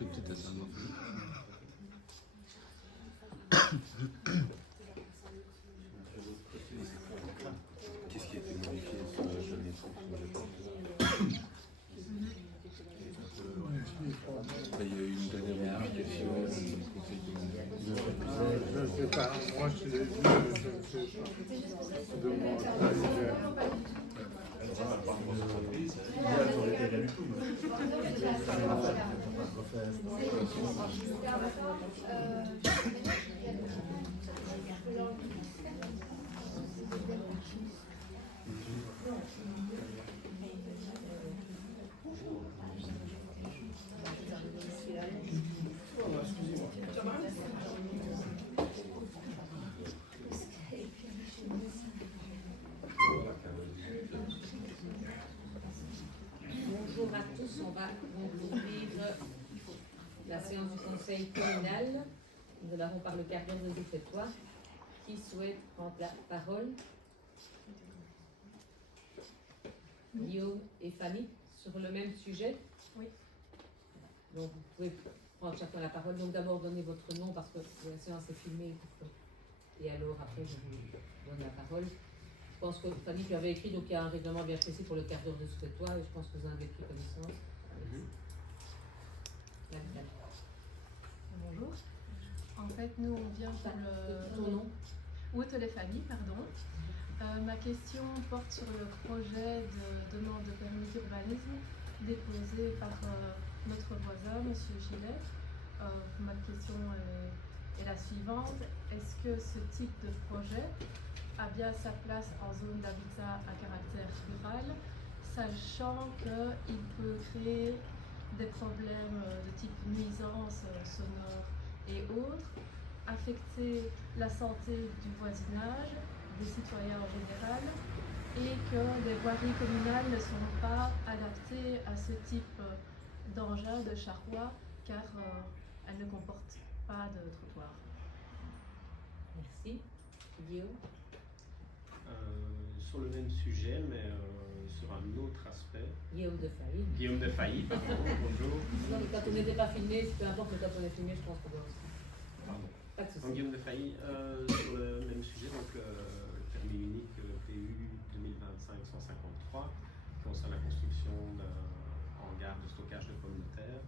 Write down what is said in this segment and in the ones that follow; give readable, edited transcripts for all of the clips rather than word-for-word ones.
Qu'est-ce qui a été modifié sur la jeune il y a eu une dernière modification du conseil communal. Je ne sais pas, moi je l'ai vu, je ne sais pas. De mon Bonjour à tous, on va donc ouvrir la séance du conseil communal. Nous démarrons par le quart d'heure de défaitoire. Qui souhaite prendre la parole? Guillaume et Fanny, sur le même sujet? Oui. Donc vous pouvez prendre chacun la parole. Donc d'abord donnez votre nom parce que la séance est filmée. Et alors après je vous donne la parole. Je pense que Fanny, tu avais écrit, donc il y a un règlement bien précis pour le quart d'heure de souhaitoire et je pense que vous en avez pris connaissance. Bonjour. En fait, nous, on vient pour le... Ton nom? Fanny, pardon. Ma question porte sur le projet de demande de permis d'urbanisme déposé par notre voisin, M. Gillet. Ma question est la suivante. Est-ce que ce type de projet a bien sa place en zone d'habitat à caractère rural, sachant qu'il peut créer des problèmes de type nuisance sonore et autres, affecter la santé du voisinage, des citoyens en général, et que les voiries communales ne sont pas adaptées à ce type d'engin de charroi, car elles ne comportent pas de trottoir. Merci. Guillaume? Sur le même sujet, mais sur un autre aspect. Guillaume de Failly. Guillaume de Failly, pardon, bonjour. Non, mais quand on n'était pas filmé, peu importe, mais quand on est filmé, je pense qu'on doit aussi. Pardon. Pas de souci. Donc, Guillaume de Failly, sur le même sujet, donc le permis unique PU 2025-153, qui concerne la construction d'un hangar de stockage de pommes de terre.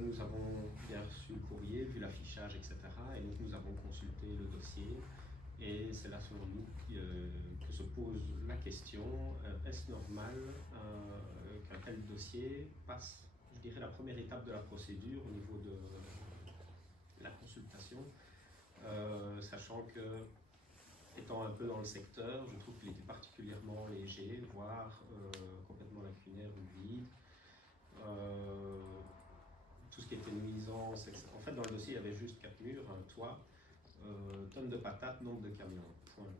Nous avons bien reçu le courrier, vu l'affichage, etc. Et donc nous avons consulté le dossier. Et c'est là, selon nous, que se pose la question, est-ce normal qu'un tel dossier passe, je dirais, la première étape de la procédure au niveau de la consultation, sachant que, étant un peu dans le secteur, je trouve qu'il était particulièrement léger, voire complètement lacunaire ou vide. Tout ce qui était nuisance, etc. En fait, dans le dossier, il y avait juste 4 murs, un toit, tonnes de patates, nombre de camions. Point.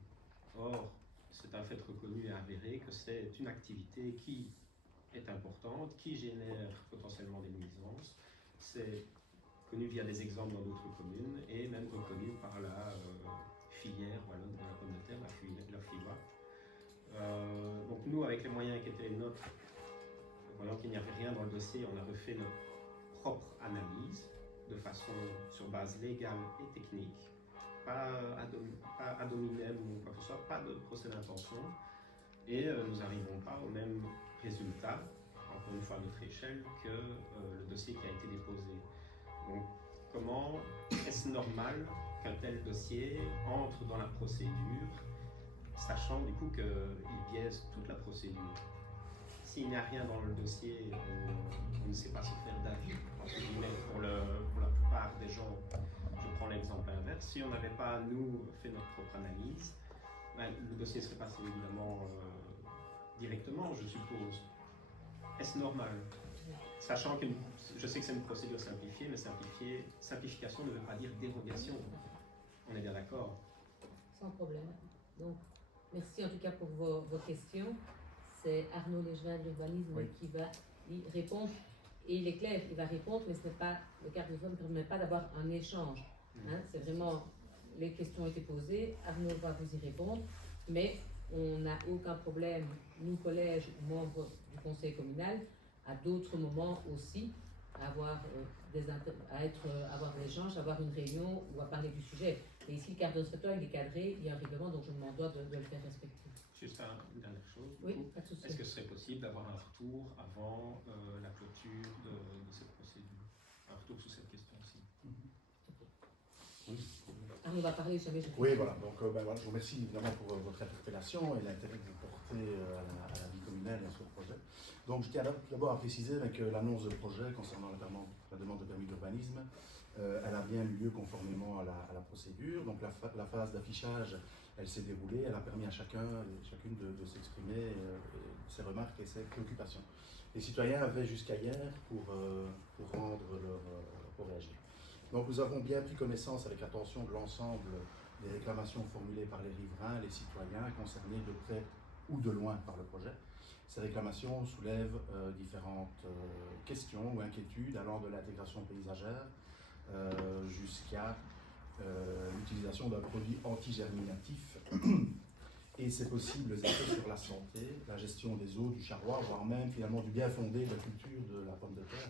Or, c'est un fait reconnu et avéré que c'est une activité qui est importante, qui génère potentiellement des nuisances. C'est connu via des exemples dans d'autres communes et même reconnu par la filière wallonne de la pomme de terre, la FIWA. Donc nous, avec les moyens qui étaient les nôtres, voyant qu'il n'y avait rien dans le dossier, on a refait notre propre analyse de façon sur base légale et technique, pas ad hominem ou quoi que ce soit, pas de procès d'intention, et nous n'arrivons pas au même résultat, encore une fois à notre échelle, que le dossier qui a été déposé. Donc, comment est-ce normal qu'un tel dossier entre dans la procédure, sachant du coup qu'il biaise toute la procédure? S'il n'y a rien dans le dossier, on ne sait pas se faire d'avis. Pour la plupart des gens, je prends l'exemple inverse, si on n'avait pas, nous, fait notre propre analyse, ben, le dossier serait passé évidemment directement, je suppose. Est-ce normal? Sachant que je sais que c'est une procédure simplifiée, mais simplification ne veut pas dire dérogation. On est bien d'accord? Sans problème. Donc, merci en tout cas pour vos questions. C'est Arnaud Légevin de l'urbanisme qui va y répondre. Et il est clair, il va répondre, mais ce n'est pas, le cadre de ne permet pas d'avoir un échange. Hein, c'est vraiment, les questions ont été posées, Arnaud va vous y répondre, mais on n'a aucun problème, nous, collège, membres du conseil communal, à d'autres moments aussi, à avoir, avoir des échanges, avoir une réunion ou à parler du sujet. Et ici, le quart d'heure souhaitoir, il est cadré, il y a un règlement, donc je m'en dois de le faire respecter. Juste une dernière chose. Oui, pas de souci. Est-ce que ce serait possible d'avoir un retour avant la clôture de cette procédure? Un retour sur cette question-ci. Arnaud va parler, jamais je... Oui, voilà. Donc, voilà, je vous remercie évidemment pour votre interpellation et l'intérêt que vous portez à la vie communale et à ce projet. Donc, je tiens d'abord à préciser que l'annonce de projet concernant la demande de permis d'urbanisme, elle a bien eu lieu conformément à la procédure. Donc, la phase d'affichage, elle s'est déroulée, elle a permis à chacune de s'exprimer ses remarques et ses préoccupations. Les citoyens avaient jusqu'à hier pour réagir. Donc nous avons bien pris connaissance avec attention de l'ensemble des réclamations formulées par les riverains, les citoyens concernés de près ou de loin par le projet. Ces réclamations soulèvent différentes questions ou inquiétudes allant de l'intégration paysagère jusqu'à l'utilisation d'un produit antigerminatif et ses possibles effets sur la santé, la gestion des eaux, du charroi, voire même finalement du bien fondé de la culture de la pomme de terre.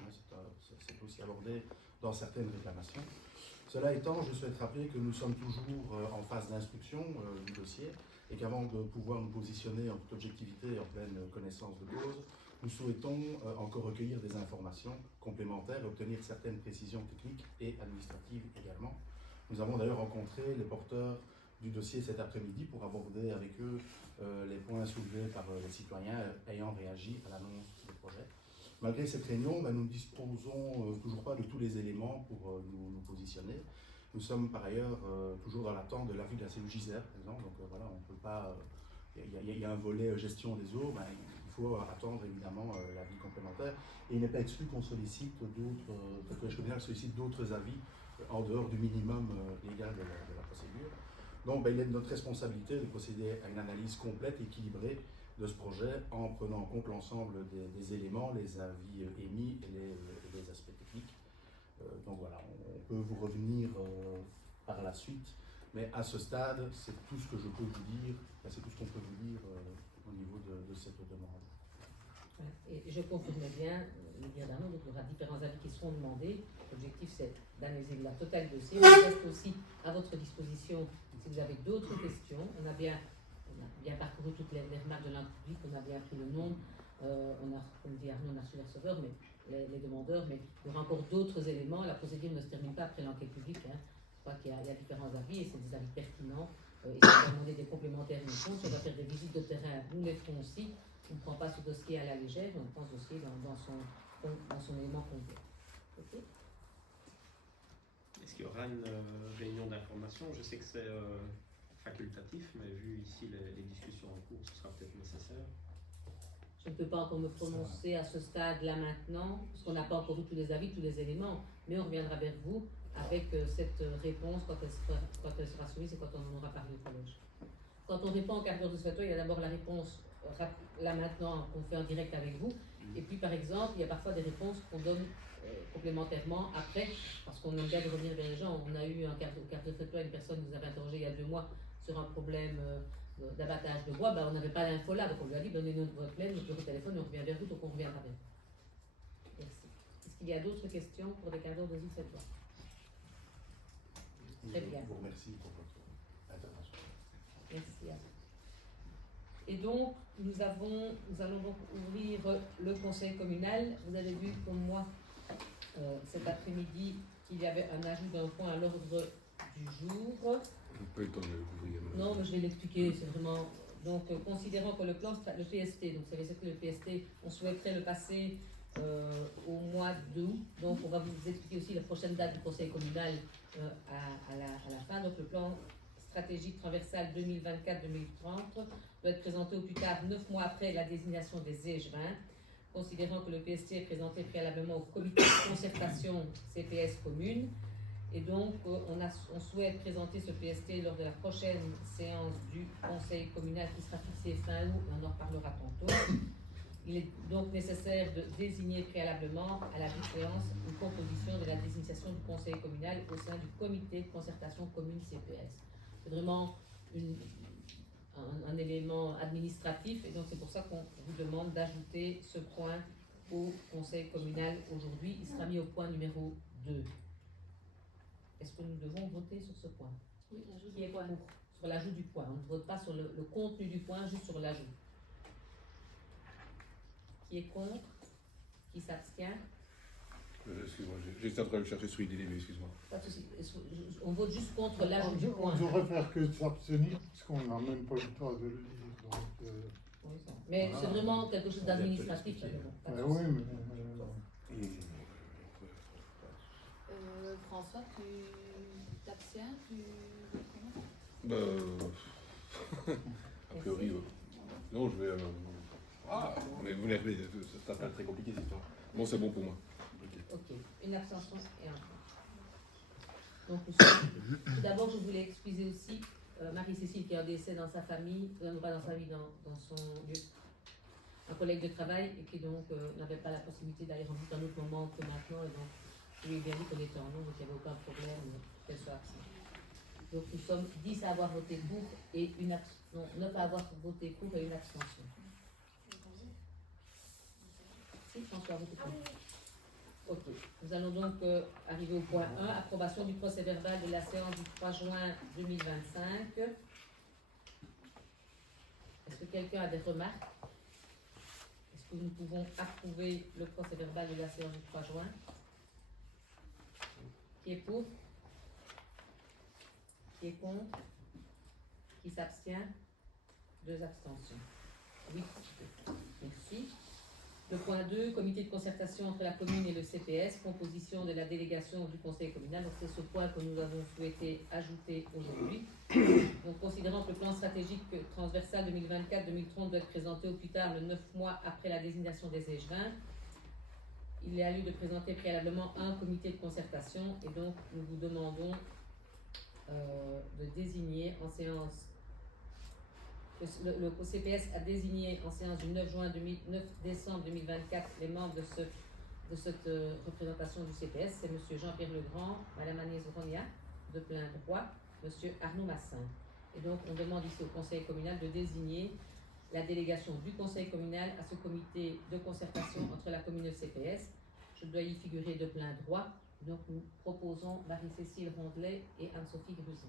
C'est aussi abordé dans certaines réclamations. Cela étant, je souhaite rappeler que nous sommes toujours en phase d'instruction du dossier et qu'avant de pouvoir nous positionner en toute objectivité et en pleine connaissance de cause, nous souhaitons encore recueillir des informations complémentaires et obtenir certaines précisions techniques et administratives également. Nous avons d'ailleurs rencontré les porteurs du dossier cet après-midi pour aborder avec eux les points soulevés par les citoyens ayant réagi à l'annonce du projet. Malgré cette réunion, nous ne disposons toujours pas de tous les éléments pour nous positionner. Nous sommes par ailleurs toujours dans l'attente de l'avis de la CEJISER, par exemple. Donc voilà, on peut pas. Il y a un volet gestion des eaux, il faut attendre évidemment l'avis complémentaire. Et il n'est pas exclu qu'on sollicite que le collège communal sollicite d'autres avis en dehors du minimum légal de la procédure. Donc il est de notre responsabilité de procéder à une analyse complète, équilibrée de ce projet en prenant en compte l'ensemble des éléments, les avis émis et les aspects techniques. Donc voilà, on peut vous revenir par la suite, mais à ce stade, c'est tout ce que je peux vous dire, c'est tout ce qu'on peut vous dire au niveau de cette demande. Et je confirme bien le dire d'Arnaud, donc il y aura différents avis qui seront demandés. L'objectif, c'est d'analyser la totale dossier. On reste aussi à votre disposition si vous avez d'autres questions. On a bien parcouru toutes les remarques de l'inpublic, on a bien pris le nom. Comme dit Arnaud, on a reçu les receveurs, mais les demandeurs, mais il y aura encore d'autres éléments. La procédure ne se termine pas après l'enquête publique. Je crois qu'il y a différents avis et c'est des avis pertinents. Et si on va demander des complémentaires, si on va faire des visites de terrain, nous les ferons aussi. On ne prend pas ce dossier à la légère, on prend ce dossier dans son élément complet. Okay. Est-ce qu'il y aura une réunion d'information? Je sais que c'est facultatif, mais vu ici les discussions en cours, ce sera peut-être nécessaire. Je ne peux pas encore me prononcer à ce stade-là maintenant, parce qu'on n'a pas encore vu tous les avis, tous les éléments, mais on reviendra vers vous avec cette réponse quand elle sera soumise et quand on en aura parlé au collège. Quand on répond en quart d'heure de souhaitoir, il y a d'abord la réponse là maintenant qu'on fait en direct avec vous, et puis par exemple, il y a parfois des réponses qu'on donne complémentairement après, parce qu'on aime bien de revenir vers les gens. On a eu un quart d'heure de souhaitoir, une personne nous avait interrogé il y a 2 mois sur un problème d'abattage de bois, on n'avait pas l'info là, donc on lui a dit donnez-nous votre mail, notre numéro de téléphone, et on revient vers vous, donc on reviendra vers vous. Merci. Est-ce qu'il y a d'autres questions pour des quarts d'heure de cette fois? Très bien. Je vous remercie pour votre intervention. Merci à vous. Et donc, nous allons donc ouvrir le conseil communal. Vous avez vu comme moi cet après-midi qu'il y avait un ajout d'un point à l'ordre du jour. Je n'ai pas eu le temps de l'ouvrir. Non, mais je vais l'expliquer, c'est vraiment... Donc, considérant que le PST, donc vous savez ce que le PST, on souhaiterait le passer au mois d'août. Donc, on va vous expliquer aussi la prochaine date du conseil communal à la fin. Donc, le plan stratégique transversal 2024-2030 doit être présenté au plus tard 9 mois après la désignation des EJ20. Considérant que le PST est présenté préalablement au comité de concertation CPS commune. Et donc, on souhaite présenter ce PST lors de la prochaine séance du conseil communal qui sera fixée fin août, et on en reparlera tantôt. Il est donc nécessaire de désigner préalablement à la séance une composition de la désignation du conseil communal au sein du comité de concertation commune CPS. C'est vraiment un élément administratif, et donc c'est pour ça qu'on vous demande d'ajouter ce point au conseil communal aujourd'hui. Il sera mis au point numéro 2. Est-ce que nous devons voter sur ce point? Oui, l'ajout Qui est du point. pour? Sur l'ajout du point. On ne vote pas sur le contenu du point, juste sur l'ajout. Qui est contre? Qui s'abstient? Excuse-moi, j'étais en train de le chercher sur IDLB, excuse-moi. Pas de souci. On vote juste contre l'ajout du On point. devrait faire que de s'abstenir, parce qu'on n'a même pas eu le temps de le lire. Donc, Oui, ça. Mais Voilà. c'est vraiment quelque chose d'administratif. là, mais bon, pas de oui, souci. mais François, tu t'abstiens, tu votes comment? A priori, non, je vais. Mais vous l'avez, ça paraît très compliqué cette histoire. Bon, c'est bon pour moi. Ok, une abstention et un point. Donc, tout d'abord, je voulais excuser aussi Marie-Cécile qui a un décès dans sa famille, pas dans sa vie, dans son lieu, un collègue de travail, et qui donc n'avait pas la possibilité d'aller en visite à un autre moment que maintenant. Et donc, je lui ai bien dit qu'on était en nombre, qu'il n'y avait aucun problème qu'elle soit absente. Donc, nous sommes 10 à avoir voté pour et 9 à avoir voté pour et une abstention. Si, François a voté pour. Ok, nous allons donc arriver au point 1, approbation du procès verbal de la séance du 3 juin 2025. Est-ce que quelqu'un a des remarques? Est-ce que nous pouvons approuver le procès verbal de la séance du 3 juin? Qui est pour? Qui est contre? Qui s'abstient? 2 abstentions. Oui, merci. Le point 2, comité de concertation entre la commune et le CPS, composition de la délégation du conseil communal. Donc c'est ce point que nous avons souhaité ajouter aujourd'hui. Donc considérant que le plan stratégique transversal 2024-2030 doit être présenté au plus tard le 9 mois après la désignation des échevins, il y a lieu de présenter préalablement un comité de concertation et donc nous vous demandons de désigner en séance. Le CPS a désigné en séance du 9 décembre 2024 les membres de cette représentation du CPS. C'est M. Jean-Pierre Legrand, Mme Agnès Ronia, de plein droit, M. Arnaud Massin. Et donc, on demande ici au Conseil communal de désigner la délégation du Conseil communal à ce comité de concertation entre la commune et le CPS. Je dois y figurer de plein droit. Donc, nous proposons Marie-Cécile Rondelet et Anne-Sophie Grusin.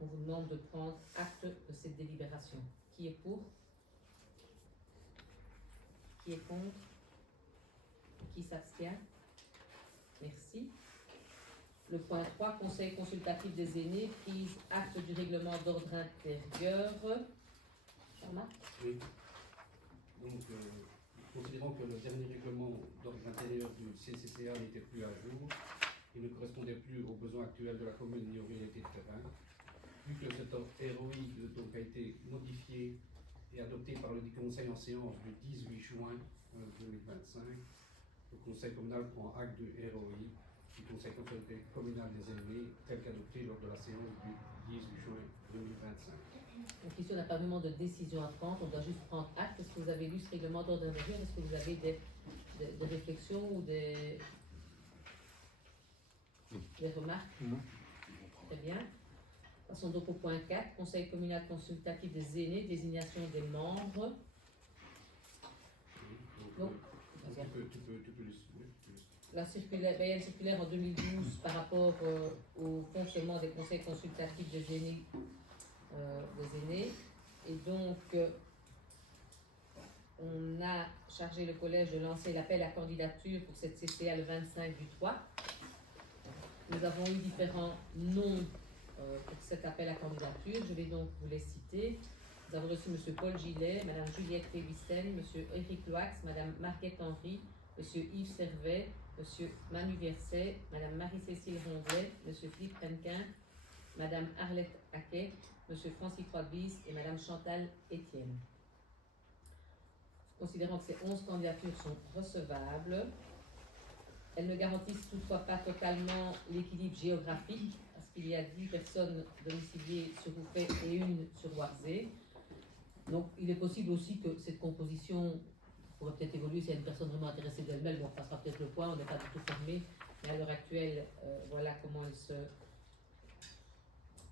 On vous demande de prendre acte de cette délibération. Qui est pour? Qui est contre? Qui s'abstient? Merci. Le point 3, Conseil consultatif des aînés, prise acte du règlement d'ordre intérieur. Jean-Marc? Oui. Donc, considérant que le dernier règlement d'ordre intérieur du CCCA n'était plus à jour, il ne correspondait plus aux besoins actuels de la commune ni aux réalités de terrain, vu que cet ROI donc, a été modifié et adopté par le Conseil en séance du 18 juin 2025, le Conseil communal prend acte du ROI du Conseil communal des aînés tel qu'adopté lors de la séance du 18 juin 2025. Donc ici, on n'a pas vraiment de décision à prendre, on doit juste prendre acte. Est-ce que vous avez lu ce règlement d'ordre intérieur? Est-ce que vous avez des réflexions ou des remarques? Non. Très bien. Passons donc au point 4, Conseil communal consultatif des aînés, désignation des membres. Donc, tu peux le la circulaire, il y a une circulaire en 2012 par rapport au fonctionnement des conseils consultatifs des aînés. Et donc, on a chargé le collège de lancer l'appel à candidature pour cette CCA le 25 du 3. Nous avons eu différents noms pour cet appel à candidature. Je vais donc vous les citer. Nous avons reçu M. Paul Gillet, Mme Juliette Pébissen, M. Éric Loax, Mme Marguerite Henry, M. Yves Servet, M. Manu Verset, Mme Marie-Cécile Rondelet, M. Philippe Renquin, Mme Arlette Haquet, M. Francis Croix-Bis et Mme Chantal Etienne. Considérant que ces 11 candidatures sont recevables, elles ne garantissent toutefois pas totalement l'équilibre géographique, parce qu'il y a 10 personnes domiciliées sur Rouffet et une sur Warzé. Donc, il est possible aussi que cette composition pourrait peut-être évoluer s'il y a une personne vraiment intéressée d'elle-même. On passera peut-être le point, on n'est pas du tout formé, mais à l'heure actuelle, voilà comment elle se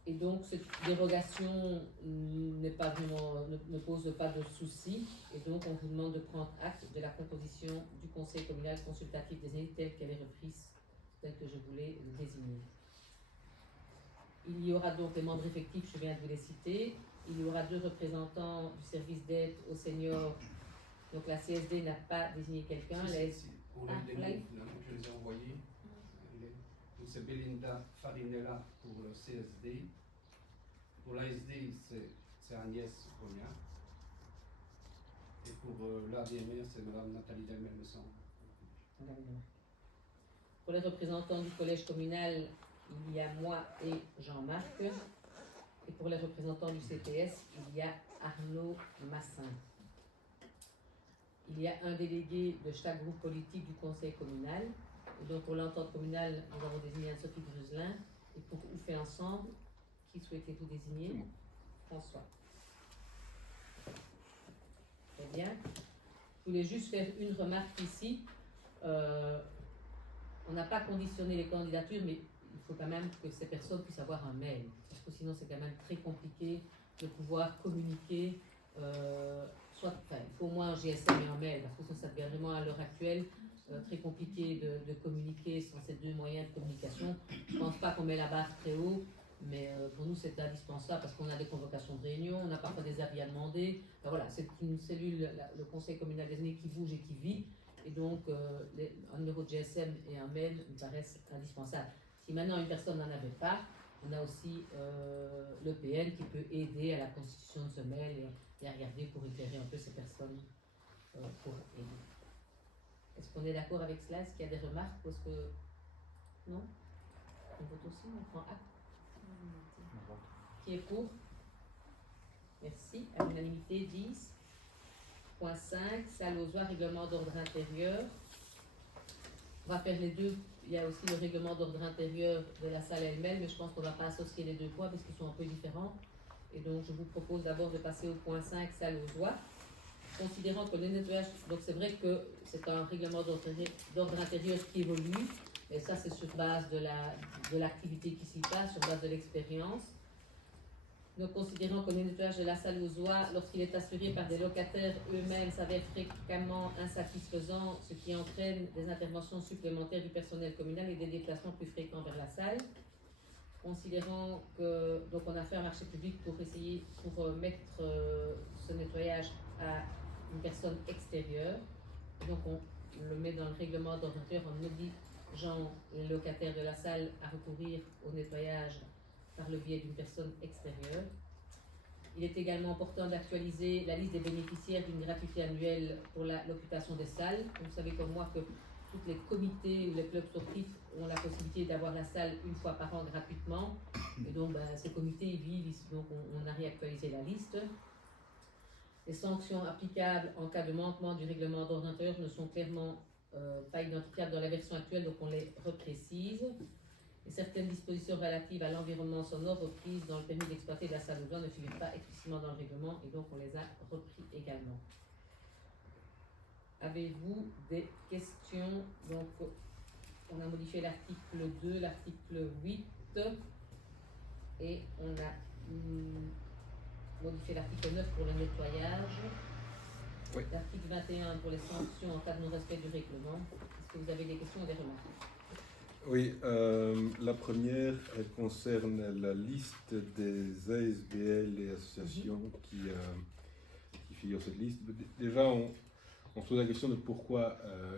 Et donc, cette dérogation ne pose pas de souci. Et donc, on vous demande de prendre acte de la composition du conseil communal consultatif désigné telle qu'elle est reprise, telle que je voulais le désigner. Il y aura donc les membres effectifs, je viens de vous les citer. Il y aura 2 représentants du service d'aide aux seniors. Donc, la CSD n'a pas désigné quelqu'un. On a eu des noms, finalement, je les ai envoyés. Donc c'est Belinda Farinella pour le CSD. Pour l'ASD, c'est Agnès Rognat. Et pour l'ADMR, c'est Mme Nathalie Delmel, me semble. Pour les représentants du collège communal, il y a moi et Jean-Marc. Et pour les représentants du CPS, il y a Arnaud Massin. Il y a un délégué de chaque groupe politique du conseil communal. Et donc pour l'entente communale, nous avons désigné Anne-Sophie Gruselin. Et pour Où fait ensemble, qui souhaitez-vous désigner? François. Très bien. Je voulais juste faire une remarque ici. On n'a pas conditionné les candidatures, mais il faut quand même que ces personnes puissent avoir un mail. Parce que sinon, c'est quand même très compliqué de pouvoir communiquer. Il faut au moins un GSM et un mail, parce que ça devient vraiment à l'heure actuelle très compliqué de communiquer sans ces 2 moyens de communication. Je ne pense pas qu'on met la barre très haut, mais pour nous c'est indispensable parce qu'on a des convocations de réunion, on a parfois des avis à demander. Enfin, voilà, c'est une cellule, le conseil communal des aînés qui bouge et qui vit, et donc un numéro de GSM et un mail me paraissent indispensables. Si maintenant une personne n'en avait pas, on a aussi l'EPN qui peut aider à la constitution de ce mail et à regarder pour éclairer un peu ces personnes pour aider. Est-ce qu'on est d'accord avec cela? Est-ce qu'il y a des remarques ou est-ce que... Non? On vote aussi, on prend acte. Qui est pour? Merci. À l'unanimité, 10.5, salle aux oies, règlement d'ordre intérieur. On va faire les 2. Il y a aussi le règlement d'ordre intérieur de la salle elle-même, mais je pense qu'on ne va pas associer les 2 points parce qu'ils sont un peu différents. Et donc, je vous propose d'abord de passer au point 5, salle aux oies. Considérant que le nettoyage, donc c'est vrai que c'est un règlement d'ordre intérieur qui évolue, et ça c'est sur base de l'activité qui s'y passe, sur base de l'expérience. Donc considérant que le nettoyage de la salle aux oies, lorsqu'il est assuré par des locataires eux-mêmes, s'avère fréquemment insatisfaisant, ce qui entraîne des interventions supplémentaires du personnel communal et des déplacements plus fréquents vers la salle. Considérant que donc on a fait un marché public pour mettre ce nettoyage à une personne extérieure, donc on le met dans le règlement d'ordre intérieur en obligeant les locataires de la salle à recourir au nettoyage par le biais d'une personne extérieure. Il est également important d'actualiser la liste des bénéficiaires d'une gratuité annuelle pour l'occupation des salles. Vous savez comme moi que tous les comités ou les clubs sportifs ont la possibilité d'avoir la salle une fois par an gratuitement. Et donc ces comités ils vivent ici, donc on a réactualisé la liste. Les sanctions applicables en cas de manquement du règlement d'ordre intérieur ne sont clairement pas identifiables dans la version actuelle, donc on les reprécise. Et certaines dispositions relatives à l'environnement sonore reprises dans le permis d'exploiter de la salle aux oies ne figurent pas explicitement dans le règlement et donc on les a repris également. Avez-vous des questions? Donc on a modifié l'article 2, l'article 8 et on a modifié l'article 9 pour le nettoyage, oui. L'article 21 pour les sanctions en cas de non-respect du règlement. Est-ce que vous avez des questions ou des remarques? Oui, la première, elle concerne la liste des ASBL et associations qui figurent sur cette liste. Déjà, on se pose la question de pourquoi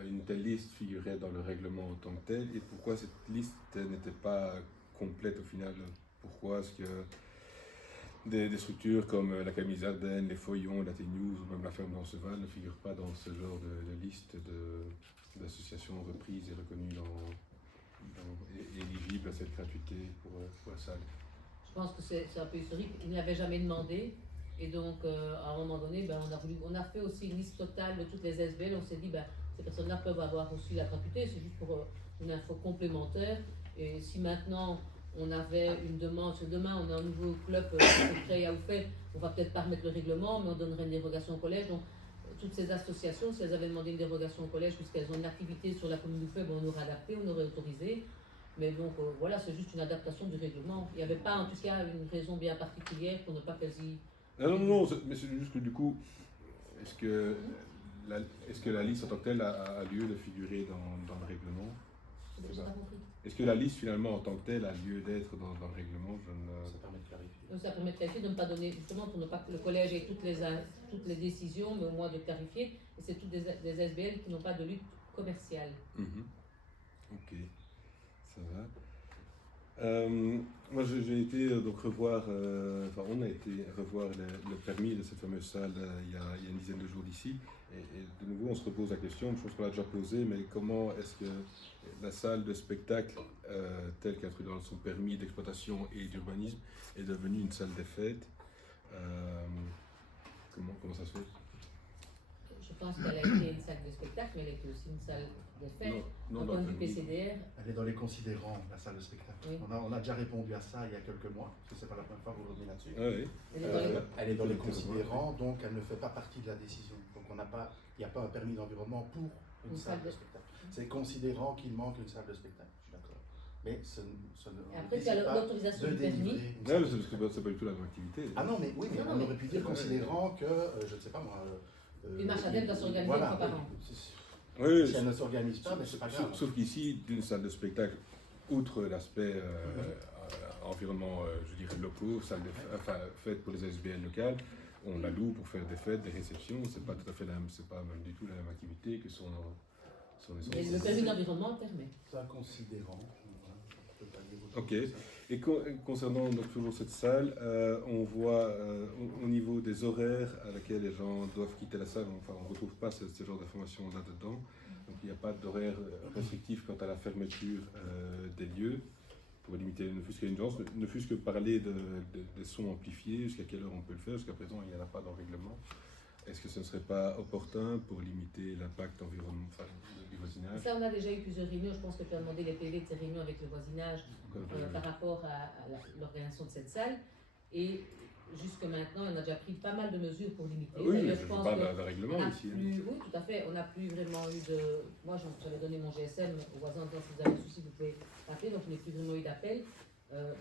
une telle liste figurait dans le règlement en tant que tel et pourquoi cette liste n'était pas complète au final. Pourquoi est-ce que des structures comme la Camille Ardennes, les Foyons, la T-News ou même la ferme d'Anceval ne figurent pas dans ce genre de liste d'associations reprises et reconnues et éligibles à cette gratuité pour la salle? Je pense que c'est un peu historique. Ils ne l'avaient jamais demandé. Et donc, à un moment donné, on a fait aussi une liste totale de toutes les SBL. On s'est dit, ces personnes-là peuvent avoir reçu la gratuité. C'est juste pour une info complémentaire. Et si maintenant, on avait une demande, si demain on a un nouveau club prêt à Oufet, on va peut-être pas remettre le règlement, mais on donnerait une dérogation au collège. Donc, toutes ces associations, si elles avaient demandé une dérogation au collège puisqu'elles ont une activité sur la commune d'Oufet, on aurait adapté, on aurait autorisé. Mais donc voilà, c'est juste une adaptation du règlement. Il n'y avait pas en tout cas une raison bien particulière pour ne pas quasi. Ah non, non, mais c'est juste que du coup, est-ce que la liste en tant que telle a lieu de figurer dans le règlement? Je n'ai pas compris. Est-ce que la liste finalement en tant que telle a lieu d'être dans le règlement? Ça permet de clarifier. Donc ça permet de clarifier, de ne pas donner, justement pour ne pas que le collège ait toutes les décisions, mais au moins de clarifier. Et c'est toutes des SBL qui n'ont pas de lutte commerciale. Ok, ça va. Moi j'ai été donc revoir, on a été revoir le permis de cette fameuse salle il y a une dizaine de jours d'ici. Et de nouveau on se repose la question, je pense qu'on l'a déjà posée, mais comment est-ce que la salle de spectacle telle qu'introduite dans son permis d'exploitation et d'urbanisme est devenue une salle des fêtes? Comment ça se fait? Je pense qu'elle a été une salle de spectacle, mais elle était aussi une salle de fête. Non, Au dans point le de vue permis. PCDR, Elle est dans les considérants, la salle de spectacle. Oui. On a déjà répondu à ça il y a quelques mois, parce que c'est pas la première fois que vous revenez là-dessus. Ah oui. elle est dans les... Elle est dans les considérants, donc elle ne fait pas partie de la décision. Donc il n'y a pas un permis d'environnement pour une salle de spectacle. C'est considérant qu'il manque une salle de spectacle, je suis d'accord. Mais ce ne Et après, tu as l'autorisation de du permis. délivrer une Ouais, salle mais de c'est parce spectacle. que c'est pas du tout la même activité. Ah non, mais oui, mais Non, on mais- aurait pu dire considérant que, je ne sais pas moi... Une marche à thème doit s'organiser voilà, une fois par an. Oui, Si elle ne s'organise pas, mais c'est pas grave. sauf qu'ici, d'une salle de spectacle, outre l'aspect environnement, je dirais locaux, fête pour les SBL locales, on la loue pour faire des fêtes, des réceptions. C'est pas tout à fait la même, c'est pas même du tout la même activité que son Et le permis d'environnement permet. C'est un considérant. Je peux pas dire autre Ok. chose que ça. Et concernant donc toujours cette salle, on voit au niveau des horaires à laquelle les gens doivent quitter la salle, enfin on ne retrouve pas ce genre d'informations là-dedans. Donc il n'y a pas d'horaire restrictif quant à la fermeture des lieux pour limiter ne fût-ce qu'à une urgence, ne fût-ce que parler des sons amplifiés, jusqu'à quelle heure on peut le faire, jusqu'à présent il n'y en a pas dans le règlement. Est-ce que ce ne serait pas opportun pour limiter l'impact environnemental du voisinage? Ça, on a déjà eu plusieurs réunions. Je pense que tu as demandé les PV de ces réunions avec le voisinage par rapport à l'organisation de cette salle. Et jusque maintenant, on a déjà pris pas mal de mesures pour limiter. Oui, D'ailleurs, je parle d'un règlement on a ici. plus, oui, tout à fait. On n'a plus vraiment eu de. Moi, j'avais donné mon GSM aux voisins en disant si vous avez un souci, vous pouvez appeler. Donc, il n'y a plus vraiment eu d'appel.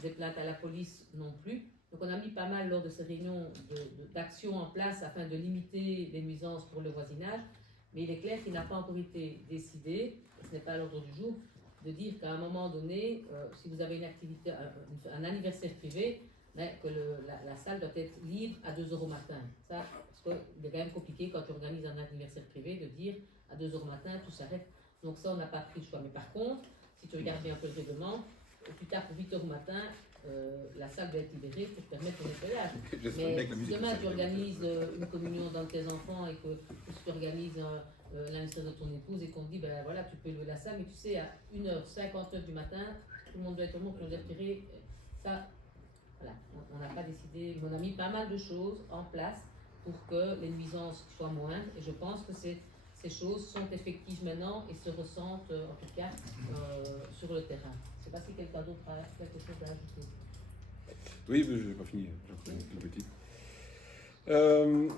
Des plaintes à la police non plus. Donc, on a mis pas mal lors de ces réunions d'actions en place afin de limiter les nuisances pour le voisinage. Mais il est clair qu'il n'a pas encore été décidé, ce n'est pas à l'ordre du jour, de dire qu'à un moment donné, si vous avez une activité, un anniversaire privé, mais que la salle doit être libre à 2 € au matin. Ça, parce qu'il est quand même compliqué quand tu organises un anniversaire privé de dire à 2 € au matin, tout s'arrête. Donc ça, on n'a pas pris le choix. Mais par contre, si tu regardes bien un peu le règlement, au plus tard pour 8 € au matin, la salle doit être libérée pour permettre le nettoyage. Mais si demain tu organises une communion dans tes enfants et que si tu organises l'anniversaire de ton épouse et qu'on te dit ben voilà tu peux louer la salle, mais tu sais à 1h59 du matin tout le monde doit être au monde pour nous respirer. Ça, voilà, on n'a pas décidé, mais on a mis pas mal de choses en place pour que les nuisances soient moindres et je pense que ces choses sont effectives maintenant et se ressentent en tout cas sur le terrain. Je ne sais pas si quelqu'un d'autre a quelque chose à ajouter. Oui, mais je n'ai pas fini, j'en fais une toute petite.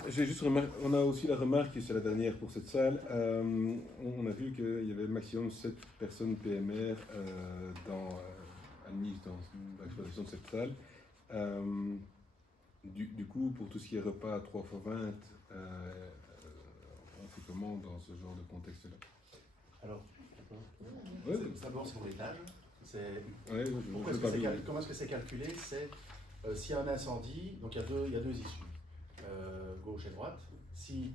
J'ai juste on a aussi la remarque, et c'est la dernière pour cette salle, on a vu qu'il y avait maximum 7 personnes PMR admises dans l'exploitation de cette salle. Du coup, pour tout ce qui est repas à 3x20, on fait comment dans ce genre de contexte-là? Alors, Ouais, d'abord sur l'étage. ouais, Comment est-ce que c'est calculé? C'est s'il y a un incendie, donc il y a deux issues, gauche et droite. Si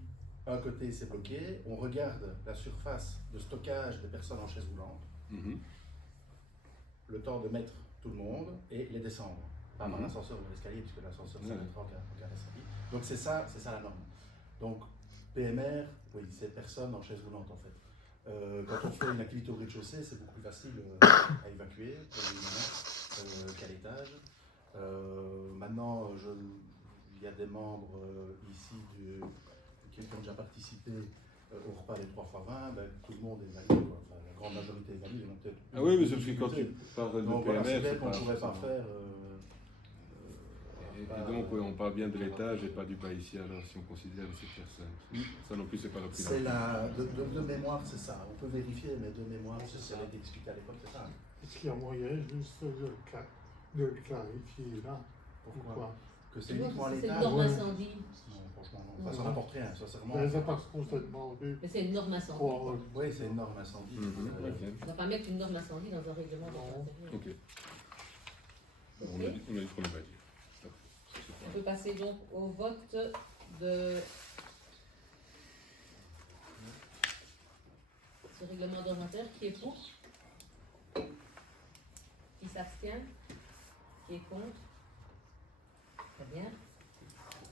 un côté c'est bloqué, on regarde la surface de stockage des personnes en chaise roulante, le temps de mettre tout le monde et les descendre. Pas dans l'ascenseur ou l'escalier, puisque l'ascenseur ça mettra en cas d'incendie. Donc c'est ça la norme. Donc PMR, oui, c'est personne en chaise roulante en fait. Quand on fait une activité au rez-de-chaussée, c'est beaucoup plus facile à évacuer qu'à l'étage. Maintenant, il y a des membres ici qui ont déjà participé au repas des 3x20, ben, tout le monde est valide, quoi. Enfin, la grande majorité est valide, il y en a peut-être. Ah oui, mais c'est parce que quand tu parles de donc, PMR, voilà, c'est vrai c'est qu'on ne pourrait pas forcément- faire Et donc, on parle bien de l'étage et pas du bas ici, alors, si on considère cette personne. Ça non plus, c'est pas la C'est de mémoire, c'est ça. On peut vérifier, mais de mémoire, c'est ça a été discuté à l'époque, c'est ça. Est-ce qu'il y a moyen juste de le clarifier là? Pourquoi? Que c'est uniquement C'est une l'étage. norme incendie. Non, franchement, non. Ça n'apporte rien, sincèrement. Ben, c'est parce qu'on s'est demandé Mais c'est une norme incendie. pour Oui, c'est une norme incendie. On va pas mettre une norme incendie dans un règlement d'ordre intérieur. Ok. On a dit qu'on ne va dire. On peut passer donc au vote de ce règlement d'ordre intérieur. Qui est pour? Qui s'abstient? Qui est contre? Très bien.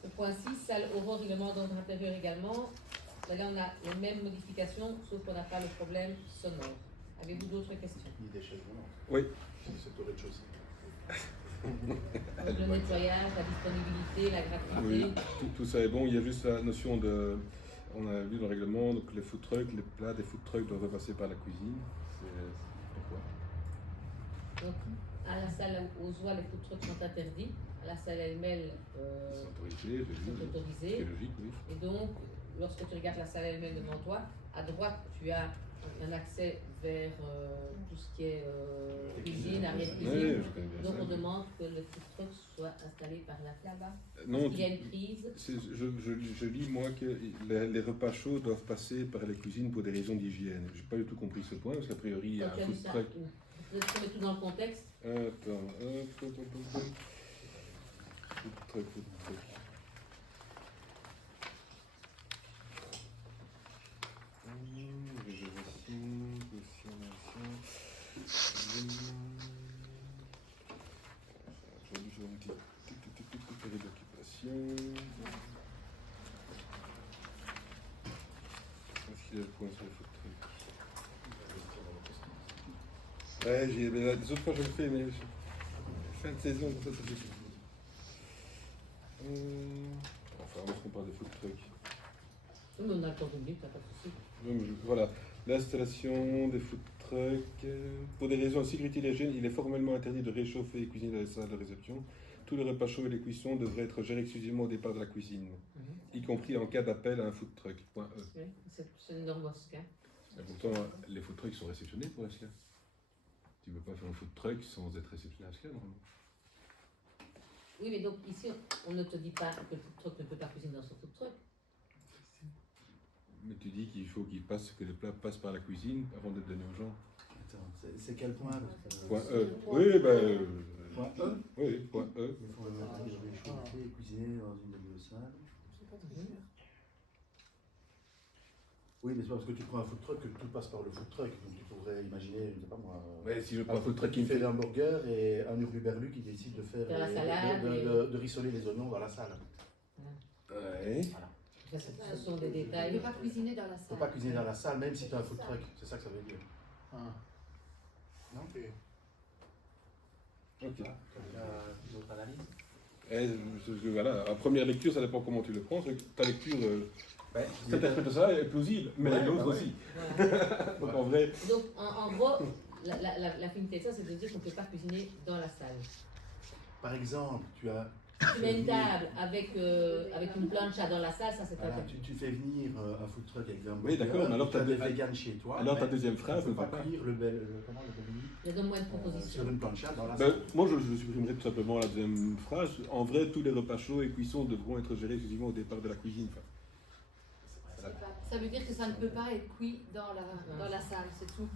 Le point 6, salle Aurore, règlement d'ordre intérieur également. Là, on a les mêmes modifications, sauf qu'on n'a pas le problème sonore. Avez-vous d'autres questions? Ni déchets volants. Oui. C'est au rez-de-chaussée. Donc, le nettoyage, la disponibilité, la gratuité. Oui, tout ça est bon. Il y a juste la notion de. On a vu dans le règlement, donc les food trucks, les plats des food trucks doivent repasser par la cuisine. C'est pourquoi? Donc, à la salle aux oies, les food trucks sont interdits. À la salle elle-même, C'est autorisé, c'est c'est autorisé. logique, oui. Et donc, lorsque tu regardes la salle elle-même devant toi, à droite, tu as un accès vers tout ce qui est cuisine, Oui, arrière-cuisine. je connais bien Donc, ça. on demande que le food truck soit installé par là-bas. Non, Il y a une prise. je lis moi que les repas chauds doivent passer par les cuisines pour des raisons d'hygiène. J'ai pas du tout compris ce point, parce qu'a priori, il y a Quand tu un as vu food ça, truck. je mets tout dans le contexte. Attends, food truck. Réservation, consommation. Aujourd'hui, j'ai un petit période d'occupation. Est-ce qu'il y a le point sur le food truck? Ouais, les autres fois je le fais, mais fin de saison, comme ça fait. Enfin, on qu'on parle des food trucks. Oui, mais on a le temps de minutes, t'as pas de souci. Voilà, l'installation des food trucks. Pour des raisons de sécurité et d'hygiène, il est formellement interdit de réchauffer et cuisiner dans les salles de réception. Tous les repas chauds et les cuissons devraient être gérés exclusivement au départ de la cuisine, y compris en cas d'appel à un food truck. Point E. Oui, c'est une norme OSCA. Et pourtant, les food trucks sont réceptionnés pour la SCA. Tu ne peux pas faire un food truck sans être réceptionné à la SCA, normalement. Oui, mais donc ici, on ne te dit pas que le food truck ne peut pas cuisiner dans son food truck. Mais tu dis qu'il faut que les plats passent par la cuisine avant d'être donnés aux gens. Attends, c'est quel point? Point E. Oui, ben. Point E? Oui, point E. Il faut réchauffer et cuisiner dans une des deux salles. Oui, mais c'est pas parce que tu prends un food truck que tout passe par le food truck. Donc tu pourrais imaginer, je sais pas moi, Ouais, si je prends un food truck qui fait des hamburgers et un hurluberlu qui décide de faire Faire la salade de rissoler les oignons dans la salle. Ouais. Ce sont des Il ne détails. peut pas cuisiner dans la Tu salle. peux pas cuisiner dans la salle même si tu as un food truck. C'est ça que ça veut dire. Ah. Non? Ok. Ok. Une autre analyse? Voilà, à première lecture, ça dépend comment tu le prends. Ta lecture, Ouais, t'interprètes ça est plausible, mais Ouais, l'autre bah ouais. aussi. Voilà. Donc en vrai, Donc, en gros, la finalité de ça, c'est de dire qu'on ne peut pas cuisiner dans la salle. Par exemple, tu as. Tu mets une table avec une plancha dans la salle, ça c'est Voilà, interdit. tu fais venir un food truck avec des hamburgers. Oui, d'accord, mais alors tu as t'as des deux- véganes chez toi. alors ta mais deuxième phrase tu ne peux va pas pas. cuire comment le bobini Je donne moins de sur propositions. une plancha dans la Ben, salle. moi, je supprimerai tout simplement la deuxième phrase. En vrai, tous les repas chauds et cuissons devront être gérés exclusivement au départ de la cuisine. Enfin, Ça veut dire que ça ne peut pas être cuit dans la salle, c'est tout.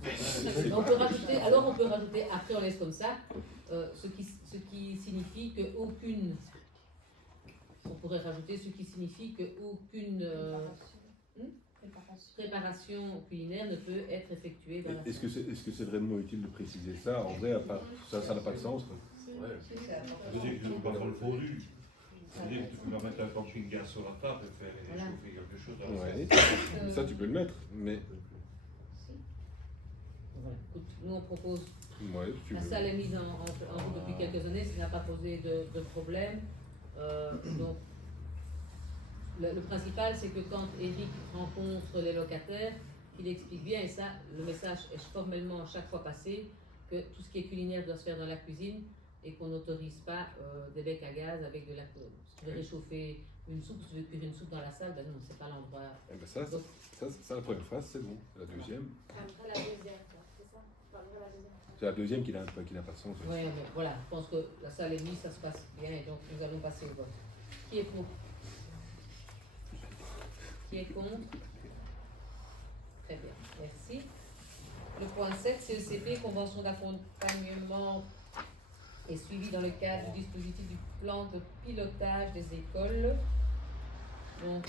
On peut rajouter, alors on peut rajouter, après on laisse comme ça, ce qui signifie qu'aucune, on pourrait rajouter ce qui signifie qu'aucune préparation culinaire ne peut être effectuée dans la est-ce salle. que c'est vraiment utile de préciser ça? En vrai, à part, ça n'a pas de sens. Quoi. Je veux dire que je ne peux pas faire le fondu. Je veux dire que tu peux pas mettre un camping-gaz sur la table et faire Voilà. chauffer quelque chose dans la Ouais. salle. Ça, tu peux le mettre, mais Voilà. Écoute, nous on propose, ouais, si tu la veux. salle est mise en route depuis quelques années, ça n'a pas posé de problème. Donc, le principal, c'est que quand Eric rencontre les locataires, il explique bien, et ça, le message est formellement chaque fois passé, que tout ce qui est culinaire doit se faire dans la cuisine et qu'on n'autorise pas des becs à gaz avec de l'alcool. Si tu veux réchauffer une soupe, si tu veux cuire une soupe dans la salle, ben non, c'est pas l'endroit. Eh ben ça, la première phrase, c'est bon. La deuxième, Après la deuxième, quoi, c'est ça? Après la deuxième. c'est la deuxième qui n'a pas de sens. Oui, mais voilà, je pense que la salle est mise, ça se passe bien, et donc nous allons passer au vote. Qui est pour? Qui est contre? Très bien, merci. Le point 7, CECP, convention d'accompagnement et suivi dans le cadre du dispositif du plan de pilotage des écoles. Donc,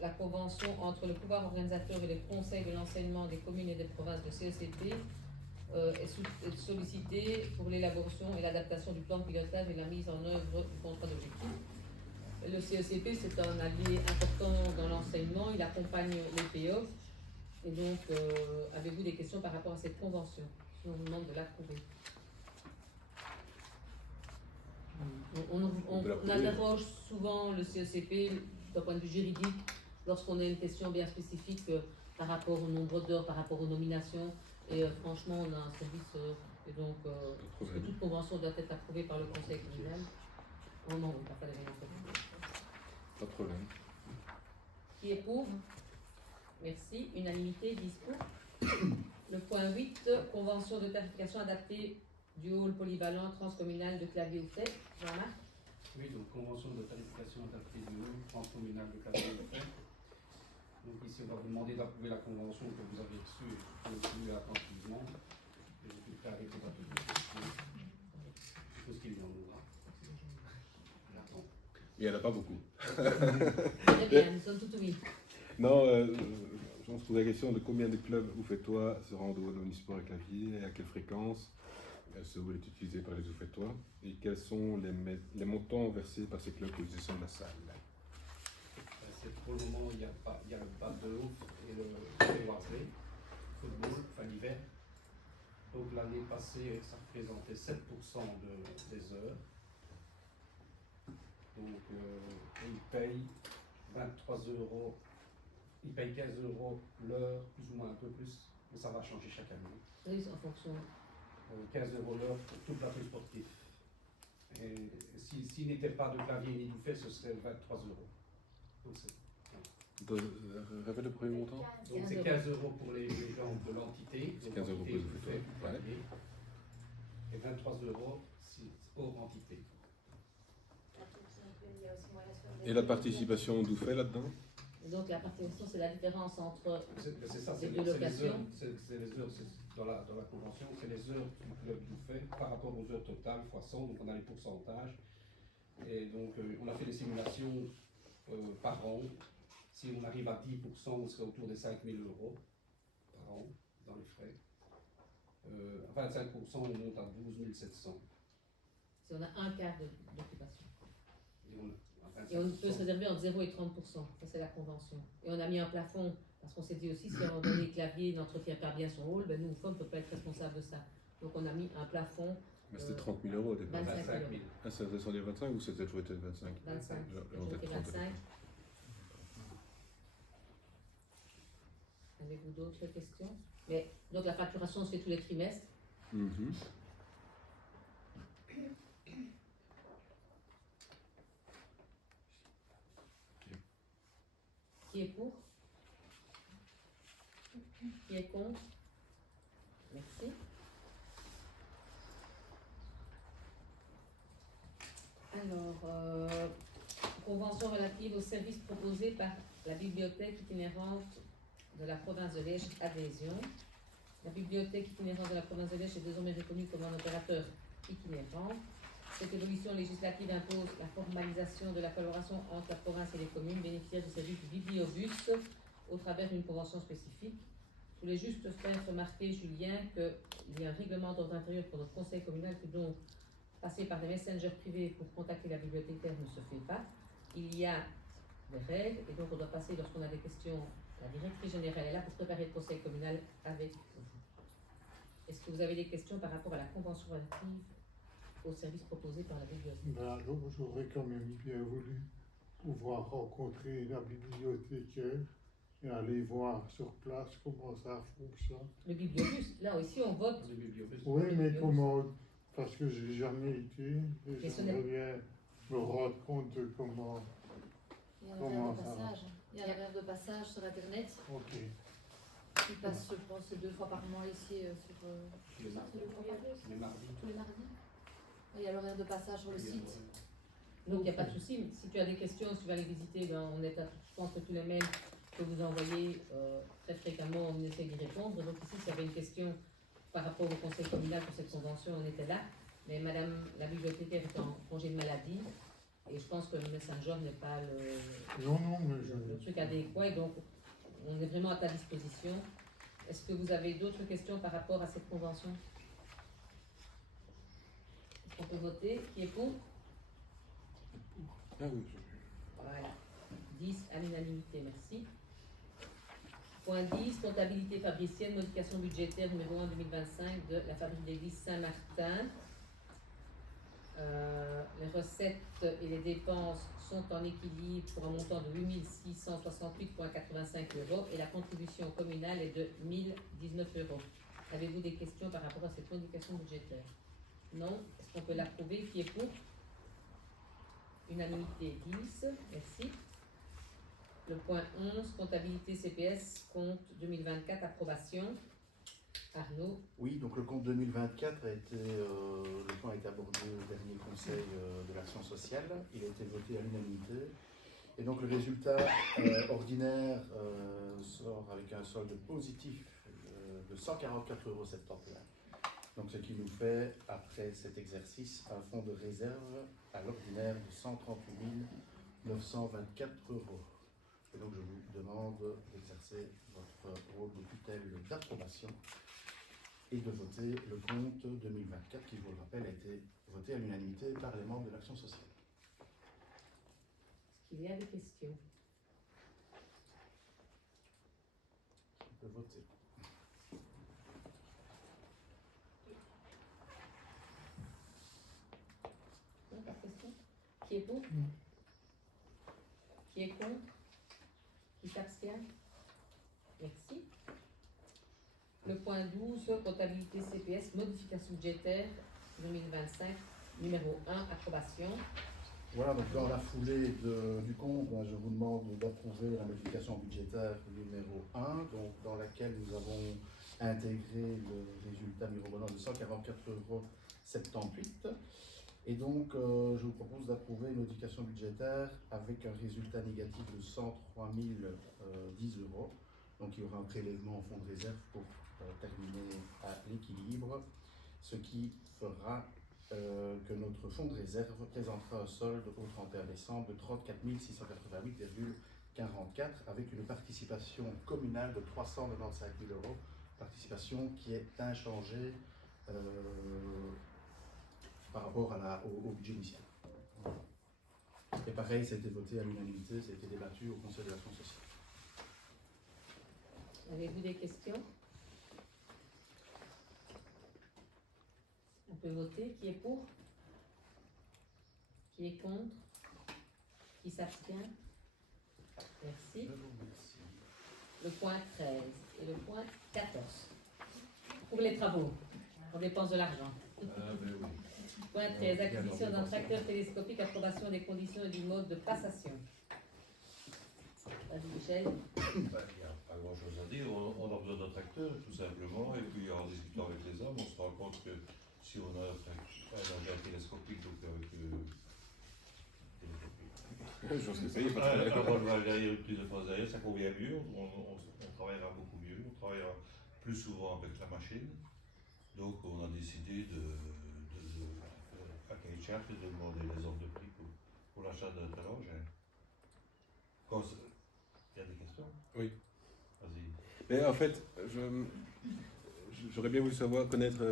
la convention entre le pouvoir organisateur et le conseil de l'enseignement des communes et des provinces de CECP est sollicitée pour l'élaboration et l'adaptation du plan de pilotage et la mise en œuvre du contrat d'objectif. Le CECP, c'est un allié important dans l'enseignement, il accompagne les PO. Et donc, avez-vous des questions par rapport à cette convention? Si on vous demande de l'approuver. On interroge souvent le CECP d'un point de vue juridique lorsqu'on a une question bien spécifique par rapport au nombre d'heures, par rapport aux nominations. Et franchement, on a un service et donc parce que toute convention doit être approuvée par le conseil communal. Oh non, on ne va pas les Pas de problème. Qui est pour? Merci. Unanimité, 10 pour. Le point 8, convention de tarification adaptée du hall polyvalent transcommunal de Clavier-Oufet. Jean-Marc? Oui, donc convention de tarification adaptée du hall transcommunal de Clavier-Oufet. Donc ici, on va vous demander d'approuver la convention que vous avez reçue et que vous attentivement. Et je suis prêt à répondre à toutes vos questions. Tout ce qu'il y en aura. J'attends. Il n'y en a pas beaucoup. Très bien, nous sommes tout oui. Non, je me pose la question de combien de clubs Oufetois se rendent au Omnisport et Clavier et à quelle fréquence ce hall est utilisé par les Oufetois et quels sont les montants versés par ces clubs pour l'utilisation de la salle. Pour le moment, il y a le bas de haut et le Loiselet, football, enfin l'hiver. Donc l'année passée, ça représentait 7% des heures. Donc ils payent 23 €, ils payent 15 € l'heure, plus ou moins un peu plus, mais ça va changer chaque année. Oui, c'est en fonction. 15 € l'heure pour tout le plateau sportif. Et s'il n'était pas de Clavier ni d'Oufet, ce serait 23 €. Répète le premier montant. Donc c'est 15 € pour les gens de l'entité. C'est 15 € pour les Oufetois. Ouais. Et 23 € hors entité. Et Et la participation d'Oufet là-dedans? donc la participation, c'est la différence entre C'est ça, les deux locations. c'est les heures, dans la convention, c'est les heures du club Oufet par rapport aux heures totales fois 100, donc on a les pourcentages. Et donc on a fait des simulations par an. Si on arrive à 10%, on serait autour des 5 000 € par an dans les frais. À 25%, on monte à 12 700. si on a un quart d'occupation. Et on peut se réserver entre 0 et 30%. Ça, c'est la convention. Et on a mis un plafond, parce qu'on s'est dit aussi, si à un moment donné, Clavier n'entretient pas bien son hall, ben nous, femmes, ne peut pas être responsable de ça. Donc on a mis un plafond. Mais c'était 30 000 € au départ. 25 000 €. Ah, ça descendait 25 ou c'était toujours été 25? 25. J'ai 25. Avez-vous d'autres questions? Mais, donc la facturation se fait tous les trimestres. Mm-hmm. Qui est pour? Qui est contre? Merci. Alors, convention relative aux services proposés par la bibliothèque itinérante de la province de Liège, adhésion. La bibliothèque itinérante de la province de Liège est désormais reconnue comme un opérateur itinérant. Cette évolution législative impose la formalisation de la collaboration entre la province et les communes bénéficiaires du service du bibliobus au travers d'une convention spécifique. Je voulais juste faire remarquer, Julien, qu'il y a un règlement d'ordre intérieur pour notre conseil communal que donc passer par des messengers privés pour contacter la bibliothécaire ne se fait pas. Il y a des règles et donc on doit passer, lorsqu'on a des questions, la directrice générale est là pour préparer le conseil communal avec vous. Est-ce que vous avez des questions par rapport à la convention relative aux services proposés par la bibliothèque? Ben, j'aurais quand même bien voulu pouvoir rencontrer la bibliothécaire et aller voir sur place comment ça fonctionne. Le bibliobus, là aussi on vote. Le bibliobus. Oui, mais comment, parce que j'ai jamais été, et Mais ce j'aimerais n'est- bien me rendre compte de comment. Il y a un Comment horaire de ça va? passage. Il y a un horaire de passage sur Internet. Ok. Il passe, je pense, 2 fois par mois ici sur. Tous les mardis. Les mardis. Tous les mardis. Il y a l'horaire de passage sur le site. Donc il n'y a pas de souci. Si tu as des questions, si tu vas les visiter, ben, on est je pense que tous les mails que vous envoyez très fréquemment, on essaie d'y répondre. Donc ici, s'il y avait une question par rapport au conseil communal pour cette convention, on était là. Mais madame la bibliothécaire est en congé de maladie. Et je pense que le Messenger n'est pas Non, non, mais le truc adéquat. Et donc, on est vraiment à ta disposition. Est-ce que vous avez d'autres questions par rapport à cette convention? Est-ce qu'on peut voter? Qui est pour? Ah oui. Voilà. 10 à l'unanimité, merci. Point 10, comptabilité fabricienne, modification budgétaire numéro 1 2025 de la fabrique d'église Saint-Martin. Les recettes et les dépenses sont en équilibre pour un montant de 8 668,85 € et la contribution communale est de 1 019 €. Avez-vous des questions par rapport à cette modification budgétaire? Non? Est-ce qu'on peut l'approuver? Qui est pour? Unanimité 10, merci. Le point 11, comptabilité CPS, compte 2024, approbation. Arnaud? Oui, donc le compte 2024 a été, le point a été abordé au dernier conseil de l'action sociale. Il a été voté à l'unanimité. Et donc le résultat ordinaire sort avec un solde positif de 144,71 €. Donc ce qui nous fait, après cet exercice, un fonds de réserve à l'ordinaire de 138 924 €. Et donc je vous demande d'exercer votre rôle de tutelle d'approbation et de voter le compte 2024 qui, je vous le rappelle, a été voté à l'unanimité par les membres de l'action sociale. Est-ce qu'il y a des questions? On peut voter. Non, pas de question? Qui est pour? Qui est contre? Qui s'abstient? Merci. Le point 12, comptabilité CPS, modification budgétaire 2025, numéro 1, approbation. Voilà, donc dans la foulée du compte, je vous demande d'approuver la modification budgétaire numéro 1, donc dans laquelle nous avons intégré le résultat mirobolant de 144,78 €. Et donc, je vous propose d'approuver une modification budgétaire avec un résultat négatif de 103 010 €. Donc, il y aura un prélèvement en fonds de réserve pour terminer à l'équilibre, ce qui fera que notre fonds de réserve présentera un solde au 31 décembre de 34 688,44 € avec une participation communale de 395 000 €, participation qui est inchangée par rapport au budget initial. Et pareil, ça a été voté à l'unanimité, ça a été débattu au Conseil de l'action sociale. Avez-vous des questions? On peut voter. Qui est pour? Qui est contre? Qui s'abstient? Merci. Je vous remercie. Le point 13 et le point 14. Pour les travaux, on dépense de l'argent. Point 13, acquisition d'un tracteur télescopique, approbation des conditions et du mode de passation. Vas-y Michel. Il n'y a pas grand chose à dire, on a besoin d'un tracteur tout simplement, et puis en discutant avec les hommes, on se rend compte que si on a un engin télescopique, donc avec Je sais pas, il n'y a pas de un problème. relevage derrière, une prise de phase derrière, ça convient mieux, on travaillera beaucoup mieux, on travaillera plus souvent avec la machine. Donc on a décidé de faire un cahier de charge et de demander les ordres de prix pour l'achat d'un tel engin. Il y a des questions? Oui. Vas-y. Mais en fait, j'aurais bien voulu connaître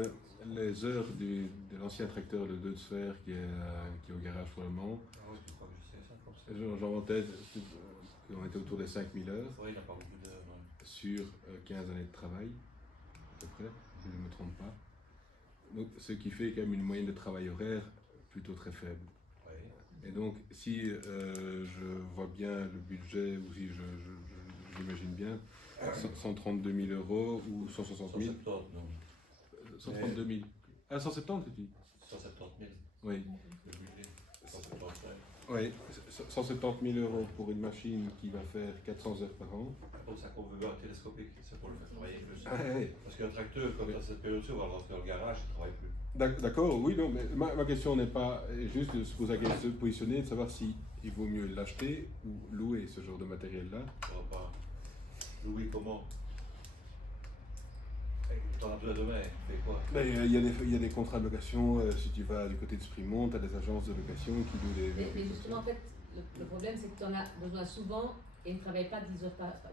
les heures de l'ancien tracteur de 2 sphères qui est au garage pour le moment. Je crois que je sais ça comme ça. J'en en tête qui ont été autour des 5000 heures Oui, il n'y a pas beaucoup d'heures. sur 15 années de travail, à peu près, si je ne me trompe pas. Donc, ce qui fait quand même une moyenne de travail horaire plutôt très faible. Oui. Et donc, si je vois bien le budget, ou si je j'imagine bien, 132 000 euros ou 160 000. 170, non. 132 000. Ah, 170, tu dis 170 000. Oui. Le budget. 175. Oui, 170 000 euros pour une machine qui va faire 400 heures par an. C'est pour ça qu'on veut un télescopique, c'est pour le faire travailler plus. Ah, oui. Parce qu'un tracteur, quand à cette période-ci, on va le rentrer dans le garage, il ne travaille plus. D'accord, oui, non, mais ma question n'est pas juste de se poser la question, de se positionner, de savoir si il vaut mieux l'acheter ou louer ce genre de matériel-là. On va pas. Louis, comment? T'en as besoin demain, tu fais quoi? Ben, il y a des contrats de location, si tu vas du côté de Sprimont, tu as des agences de location qui louent des... Mais justement, en fait, le problème, c'est que tu en as besoin souvent et ne travaille pas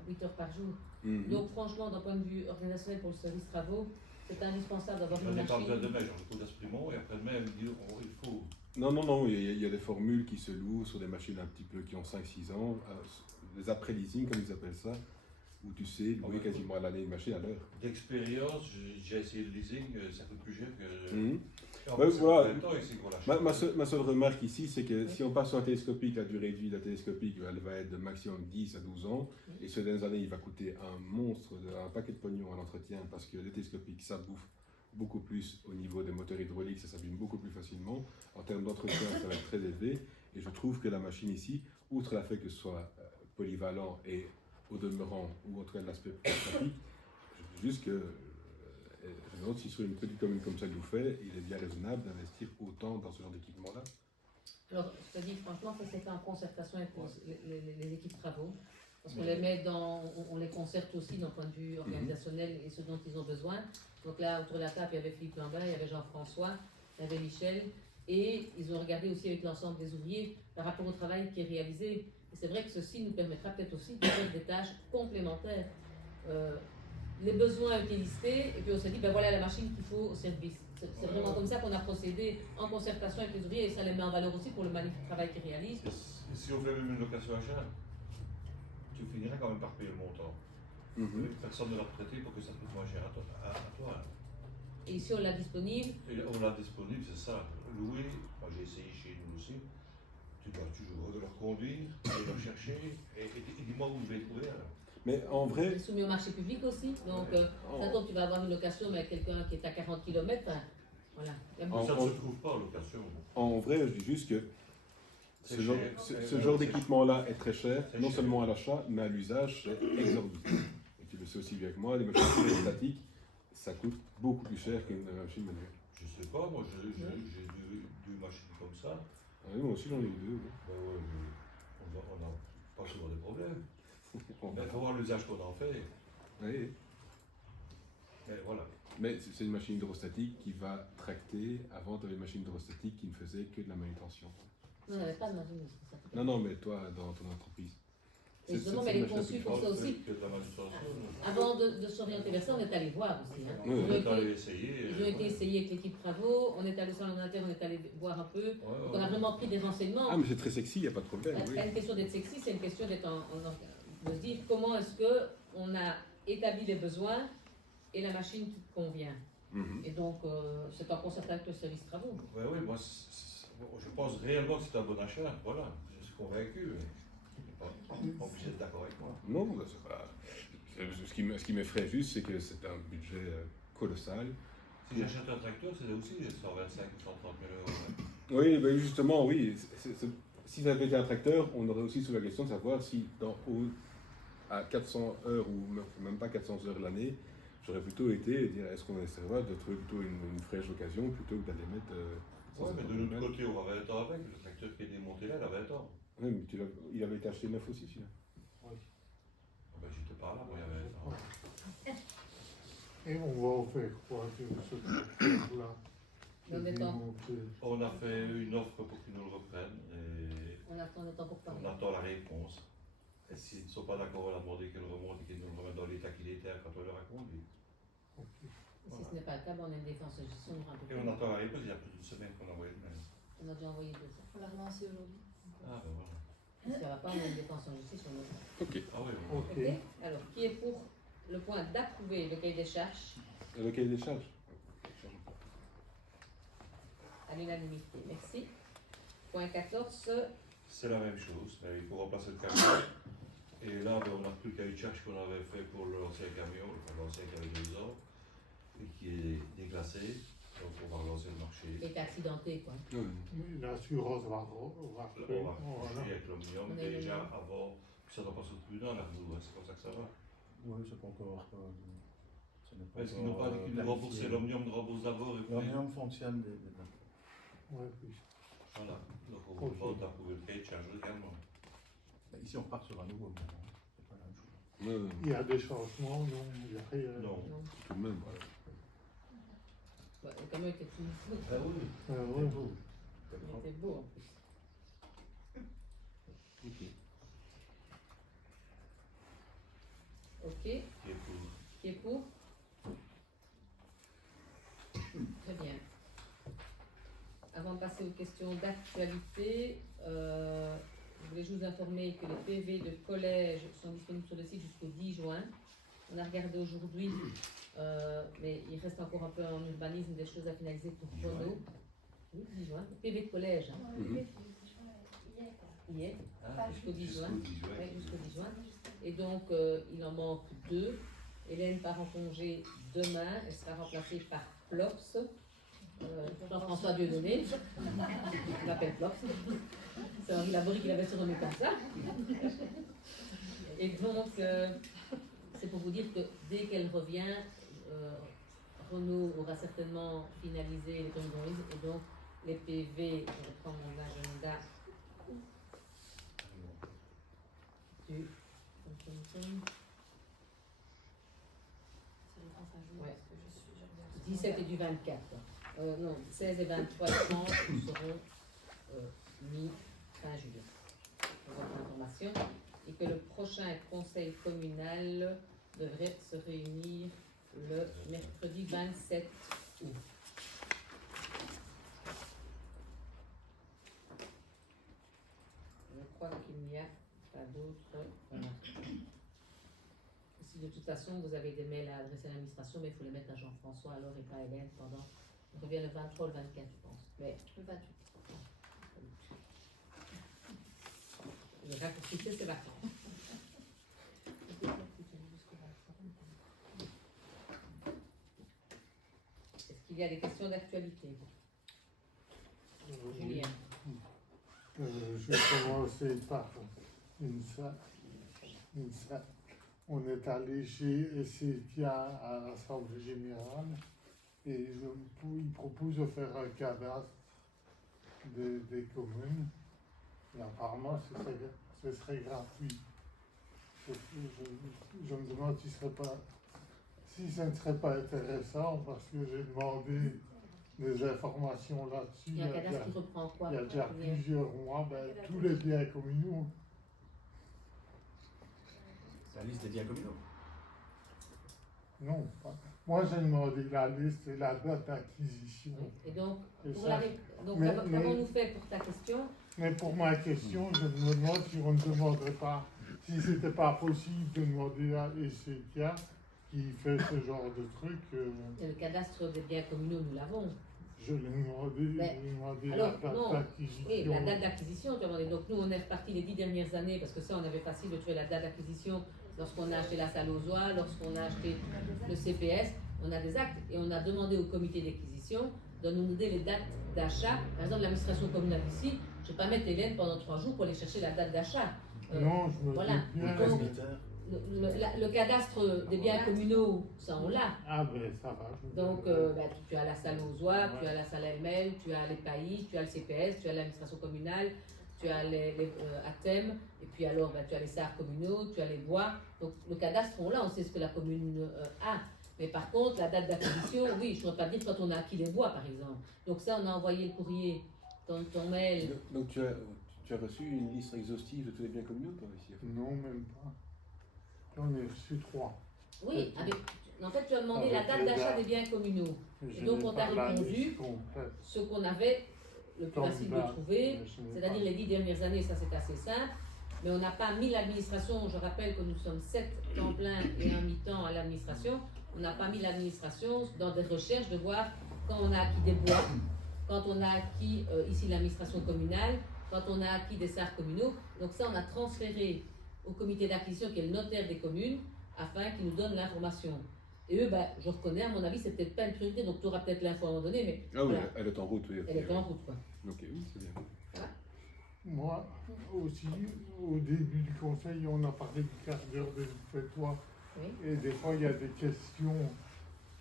8 heures par jour. Mhm. Donc, franchement, d'un point de vue organisationnel pour le service travaux, c'est indispensable d'avoir J'en une ai pas besoin machine. demain, j'en ai d'Asprimont, et après demain, elle me dit, oh, il faut. Non, il y a des formules qui se louent sur des machines un petit peu qui ont 5-6 ans, des après-leasing, comme ils appellent ça, où tu sais louer quasiment à l'année une machine à l'heure. D'expérience, j'ai essayé le leasing, ça coûte plus cher que. Mhm. En Ouais, plus, voilà. en même temps, ici qu'on l'achète. Ma seule remarque ici, c'est que si on passe sur un télescopique, la durée de vie de la télescopique, elle va être de maximum 10 à 12 ans. Et ces dernières années, il va coûter un monstre, un paquet de pognon à l'entretien, parce que les télescopiques, ça bouffe beaucoup plus au niveau des moteurs hydrauliques, ça s'abîme beaucoup plus facilement. En termes d'entretien, ça va être très élevé. Et je trouve que la machine ici, outre le fait que ce soit polyvalent et au demeurant, ou en tout cas de l'aspect pratique, je dis juste que je me demande si sur une petite commune comme ça que vous faites, il est bien raisonnable d'investir autant dans ce genre d'équipement-là. Alors, je te dis, franchement, ça s'est fait en concertation avec les équipes travaux. Parce qu'on les met on les concerte aussi d'un point de vue organisationnel et ce dont ils ont besoin. Donc là, autour de la table, il y avait Philippe Lambert, il y avait Jean-François, il y avait Michel. Et ils ont regardé aussi avec l'ensemble des ouvriers par rapport au travail qui est réalisé. Et c'est vrai que ceci nous permettra peut-être aussi de faire des tâches complémentaires. Les besoins ont été listés et puis on s'est dit, ben voilà la machine qu'il faut au service. C'est vraiment comme ça qu'on a procédé en concertation avec les ouvriers et ça les met en valeur aussi pour le magnifique travail qu'ils réalisent. Et si on fait même une location achat, tu finiras quand même par payer le montant. Personne ne l'a traité pour que ça coûte moins cher à toi. Et ici on l'a disponible. Et on l'a disponible, c'est ça. Louer, moi j'ai essayé chez nous aussi, tu dois toujours le reconduire, aller le chercher, et dis-moi où je vais le trouver alors. Mais en vrai. C'est soumis au marché public aussi. Donc, ça tombe, tu vas avoir une location, mais quelqu'un qui est à 40 km. Voilà. Ça ne se trouve pas en location. En vrai, je dis juste que ce genre d'équipement-là est très cher, non seulement à l'achat, mais à l'usage, c'est exorbitant. Et tu le sais aussi bien que moi, les machines statiques, ça coûte beaucoup plus cher qu'une machine manuelle. Je sais pas, moi j'ai deux machines comme ça. Ah oui, moi aussi j'en ai eu deux. Oui. Ben ouais, on n'a pas souvent des problèmes. Il faut voir l'usage qu'on en fait. Oui. Et voilà. Mais c'est une machine hydrostatique qui va tracter. Avant, tu avais une machine hydrostatique qui ne faisait que de la manutention. Non, il n'y avait pas de machine. Non, mais toi, dans ton entreprise. Et justement, mais elle est conçue pour ça aussi. Avant de s'orienter vers ça, on est allé voir aussi. Hein. Oui, Ils ont été essayés avec l'équipe travaux, on est allé sur l'ordinateur, on est allé voir un peu. Donc on a vraiment pris des renseignements. Ah, mais c'est très sexy, il n'y a pas de problème. C'est pas une question d'être sexy, c'est une question d'être de se dire comment est-ce qu'on a établi les besoins et la machine qui convient. Et donc, c'est en concertation avec le service travaux. Oui, moi, je pense réellement que c'est un bon achat. Voilà, je suis convaincu. Pas obligé d'être d'accord avec moi. Non, c'est pas. Ce qui m'effraie juste, c'est que c'est un budget colossal. Si j'achète un tracteur, c'est aussi 125 ou 130 000 euros. Oui, ben justement, oui. Si ça avait été un tracteur, on aurait aussi sous la question de savoir si à 400 heures ou même pas 400 heures l'année, j'aurais plutôt été dire est-ce qu'on essaierait de trouver plutôt une fraîche occasion plutôt que d'aller mettre. Oui, mais de l'autre côté, on va 20 ans avec. Le tracteur qui est démonté là, il a 20 ans. Oui, mais il avait été acheté neuf aussi, celui-là. Oui. Ben, j'étais pas là, moi, il y a 20 ans. Et on va en faire quoi de ce tracteur-là? On a fait une offre pour qu'ils nous le reprennent. Et on attend pour parler. On attend la réponse. Et s'ils ne sont pas d'accord, on a demandé qu'ils le remontent et qu'ils nous le remettent dans l'état qu'il était quand on leur a conduit. Si ce n'est pas le cas, on a une défense de gestion. Et on attend la réponse, il y a plus d'une semaine qu'on a envoyé le mail. On a déjà envoyé 2 ans. On l'a relancé aujourd'hui. Ah ben voilà. Si ça ne va pas, on a une défense en justice. Ok. Ah oui, ok. Alors, qui est pour le point d'approuver le cahier des charges? Le cahier des charges. À l'unanimité. Merci. Point 14. C'est la même chose, mais il faut remplacer le camion Et là, ben, on a pris le cahier de charge qu'on avait fait pour l'ancien camion, enfin, l'ancien qui avait 2 ans, et qui est déclassé. Donc on va relancer le marché. Il est accidenté, quoi. Oui. Oui, l'assurance va On va voilà. toucher avec l'omnium On est déjà l'omnium. avant. Ça ne doit pas sauter plus d'un, là, nous, c'est comme ça que ça va. Oui, c'est pas encore. Ce n'est pas Est-ce qu'ils n'ont pas dit qu'ils nous remboursaient l'omnium de rembourse d'abord et puis. L'omnium fonctionne déjà. Ouais, oui. Voilà. Donc on va pas approuver le cahier de charge également. Ici, on repart sur un nouveau moment. C'est pas la même chose. Oui, Il y a des changements, non, il y a rien. Non. Non. tout de même. Ouais, le camion était tout beau. Ah oui. Ouais. Il était beau en plus. Ok. Ok, Qui est pour. qui est pour? Très bien. Avant de passer aux questions d'actualité, je voulais juste vous informer que les PV de collège sont disponibles sur le site jusqu'au 10 juin. On a regardé aujourd'hui, mais il reste encore un peu en urbanisme des choses à finaliser pour Renault. Oui, 10 juin. PV de collège, hein. Hier, jusqu'au 10 juin. Ouais, jusqu'au 10 juin. Et donc, il en manque 2. Hélène part en congé demain. Elle sera remplacée par Plops. Jean-François Dieudonné. Je l'appelle Plops. C'est Henri Laborie qui l'avait surnommé comme ça. Et donc, c'est pour vous dire que dès qu'elle revient, Renaud aura certainement finalisé les compromis. Et donc, les PV, je reprends mon agenda du... Ouais. 17 et du 24. Non, 16 et 23 seront mis fin juillet. Pour votre information. Et que le prochain conseil communal devrait se réunir le mercredi 27 août. Je crois qu'il n'y a pas d'autres remarques. Si de toute façon vous avez des mails à adresser à l'administration, mais il faut les mettre à Jean-François alors et pas à Hélène pendant. On revient le 23 ou le 24, je pense. Mais Le 28. le raccourcissez ses vacances. Est-ce qu'il y a des questions d'actualité? Julien. Je vais commencer par INSA. On est allé chez Essetia à l'Assemblée Générale et il propose de faire un cadastre des communes. Et apparemment, ce serait gratuit. Je me demande si ça ne serait pas intéressant parce que j'ai demandé des informations là-dessus. Il y a un cadastre qui reprend quoi? Il y a déjà plusieurs mois, tous les biens communaux. La liste des biens communaux. Non, moi j'ai demandé la liste et la date d'acquisition. Et donc, Et pour ça, qu'avons-nous fait pour ta question? mais pour ma question, je me demande si on ne demanderait pas, si c'était pas possible de demander à Essetia qui fait ce genre de truc. Et le cadastre des biens communaux, nous l'avons. Je l'ai demandé, Alors, la date non. d'acquisition. Oui, la date d'acquisition, tu as demandé. Donc nous, on est reparti les 10 dernières années, parce que ça, on avait facile de trouver la date d'acquisition lorsqu'on a acheté la salle aux oies, lorsqu'on a acheté le CPS, on a des actes, et on a demandé au comité d'acquisition de nous donner les dates d'achat. Par exemple, l'administration communale ici, je ne vais pas mettre Hélène pendant 3 jours pour aller chercher la date d'achat. Non, je me voilà. dis bien. Donc, le cadastre des biens communaux, ça on l'a. Ah ben ça va. Donc, tu as la salle aux oies, tu as la salle elle-même, tu as les pays, tu as le CPS, tu as l'administration communale, tu as les ATEM, et puis alors tu as les SAR communaux, tu as les bois. Donc, le cadastre, on l'a, on sait ce que la commune a. Mais par contre, la date d'acquisition, oui, je ne pourrais pas dire quand on a acquis les bois, par exemple. Donc, ça, on a envoyé le courrier dans ton mail. Donc tu as reçu une liste exhaustive de tous les biens communaux, toi, ici? Non, même pas. J'en ai reçu 3. Oui, en fait, tu as demandé la date d'achat des biens communaux. Et donc, on t'a répondu ce qu'on avait le plus facile de trouver, c'est-à-dire les 10 dernières années, ça c'est assez simple. Mais on n'a pas mis l'administration, je rappelle que nous sommes 7 temps plein et un mi-temps à l'administration, on n'a pas mis l'administration dans des recherches de voir quand on a acquis des bois, quand on a acquis ici l'administration communale, quand on a acquis des SAR communaux. Donc ça, on a transféré au comité d'acquisition qui est le notaire des communes afin qu'il nous donne l'information. Et eux, je reconnais, à mon avis, c'est peut-être pas une priorité, donc tu auras peut-être l'info à un moment donné, mais Ah oui, voilà, elle est en route, oui. elle est en route, quoi. Ok, oui, c'est bien. Moi aussi, au début du conseil, on a parlé du quart d'heure de fais-toi. Oui. Et des fois, il y a des questions,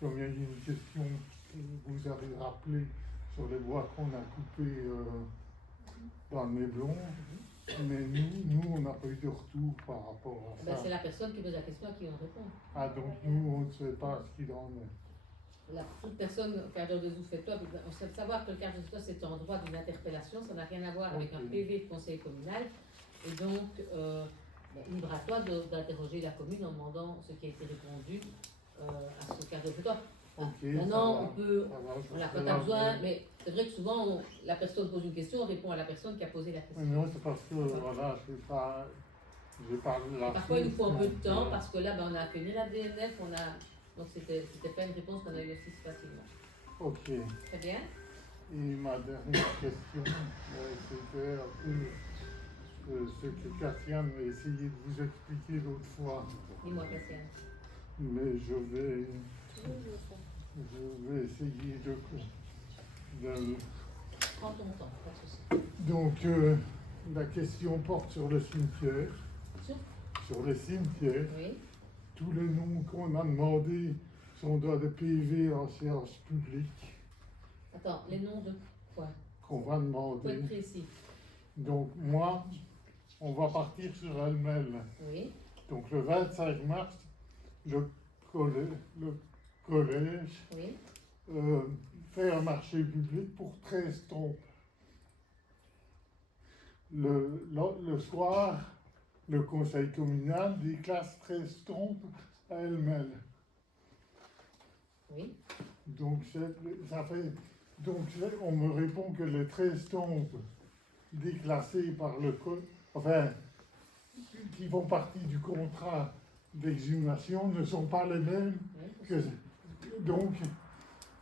comme il y a une question que vous avez rappelée sur les bois qu'on a coupés dans le Néblon. Mais nous on n'a pas eu de retour par rapport à ça. C'est la personne qui pose la question à qui on répond. Ah, donc nous, on ne sait pas ce qu'il en est. Toute personne, quart d'heure de zouf fais-toi, on sait savoir que le quart d'heure de fais-toi, c'est en droit d'une interpellation, ça n'a rien à voir avec un PV de conseil communal. Et donc, libre à toi d'interroger la commune en demandant ce qui a été répondu à ce quart d'heure de fais-toi. Maintenant, on peut, voilà, quand tu as besoin, mais c'est vrai que souvent, la personne pose une question, on répond à la personne qui a posé la question. Non, c'est parce que, voilà, j'ai pas la parfois, il nous faut un peu de temps, parce que là, on a appelé la DNF, donc c'était pas une réponse qu'on a eu aussi facilement. Ok. Très bien. Et ma dernière question, c'était un peu ce que Cassiane a essayé de vous expliquer l'autre fois. Dis-moi, Cassiane. Mais je vais essayer de Prends ton temps, pas de souci. Donc, la question porte sur le cimetière. Sur les cimetières. Oui. Tous les noms qu'on a demandés sont dans des PV en séance publique. Attends, les noms de quoi? Qu'on va demander. Faut être précis. Donc, moi, on va partir sur Elmel. Oui. Donc, le 25 mars, le collège Oui. fait un marché public pour 13 tombes. Le soir, le conseil communal déclasse 13 tombes à Elmel. Oui. Donc, ça fait. Donc, on me répond que les 13 tombes déclassées par le enfin, qui font partie du contrat d'exhumation ne sont pas les mêmes que. Donc,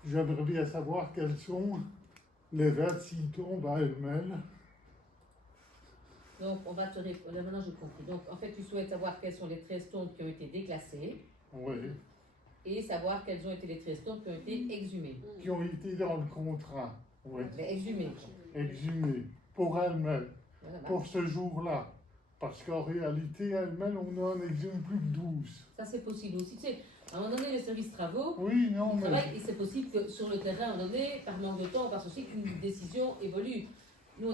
j'aimerais bien savoir quelles sont les 26 tombes à Elmel. Donc, on va te répondre. Là, maintenant, j'ai compris. Donc, en fait, tu souhaites savoir quelles sont les 13 tombes qui ont été déclassées. Oui. Et savoir quelles ont été les 13 tombes qui ont été exhumées. Qui ont été dans le contrat. Oui. Mais exhumées. Exhumées. Pour Elmel. Voilà. Pour ce jour-là. Parce qu'en réalité, à Elmel, on n'en exhume plus que 12. Ça, c'est possible aussi. Tu sais, à un moment donné, le service travaux, oui, non, mais... travaille, et c'est possible que sur le terrain, à un moment donné, par manque de temps, parce aussi qu'une décision évolue. Nous,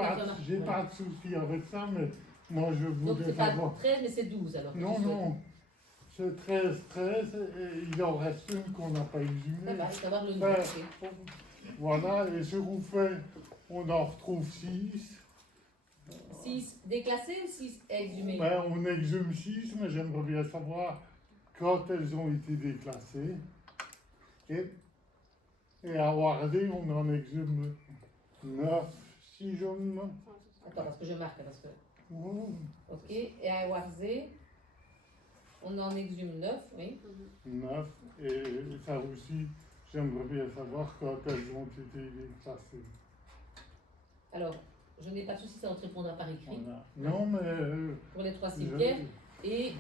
j'ai pas de souci avec ça, mais moi, je voulais donc, c'est savoir... pas 13, mais c'est 12, alors. Non, non. C'est 13, et il en reste une qu'on n'a pas exhumée. Il va savoir le numéro. Voilà, et sur Rouffet, on en retrouve 6. 6 déclassés ou 6 exhumés? Ben, on exhume 6, mais j'aimerais bien savoir quand elles ont été déclassées. Et à Wardé, on en exhume 9, si je me... Attends, parce que je marque, parce que... Oh. Ok, et à Warzé, on en exhume 9, oui. 9, et ça aussi, j'aimerais bien savoir quand elles ont été déclassées. Alors, je n'ai pas de souci, ça on te répondra par écrit. Voilà. Non, mais... pour les 3 cimetières, et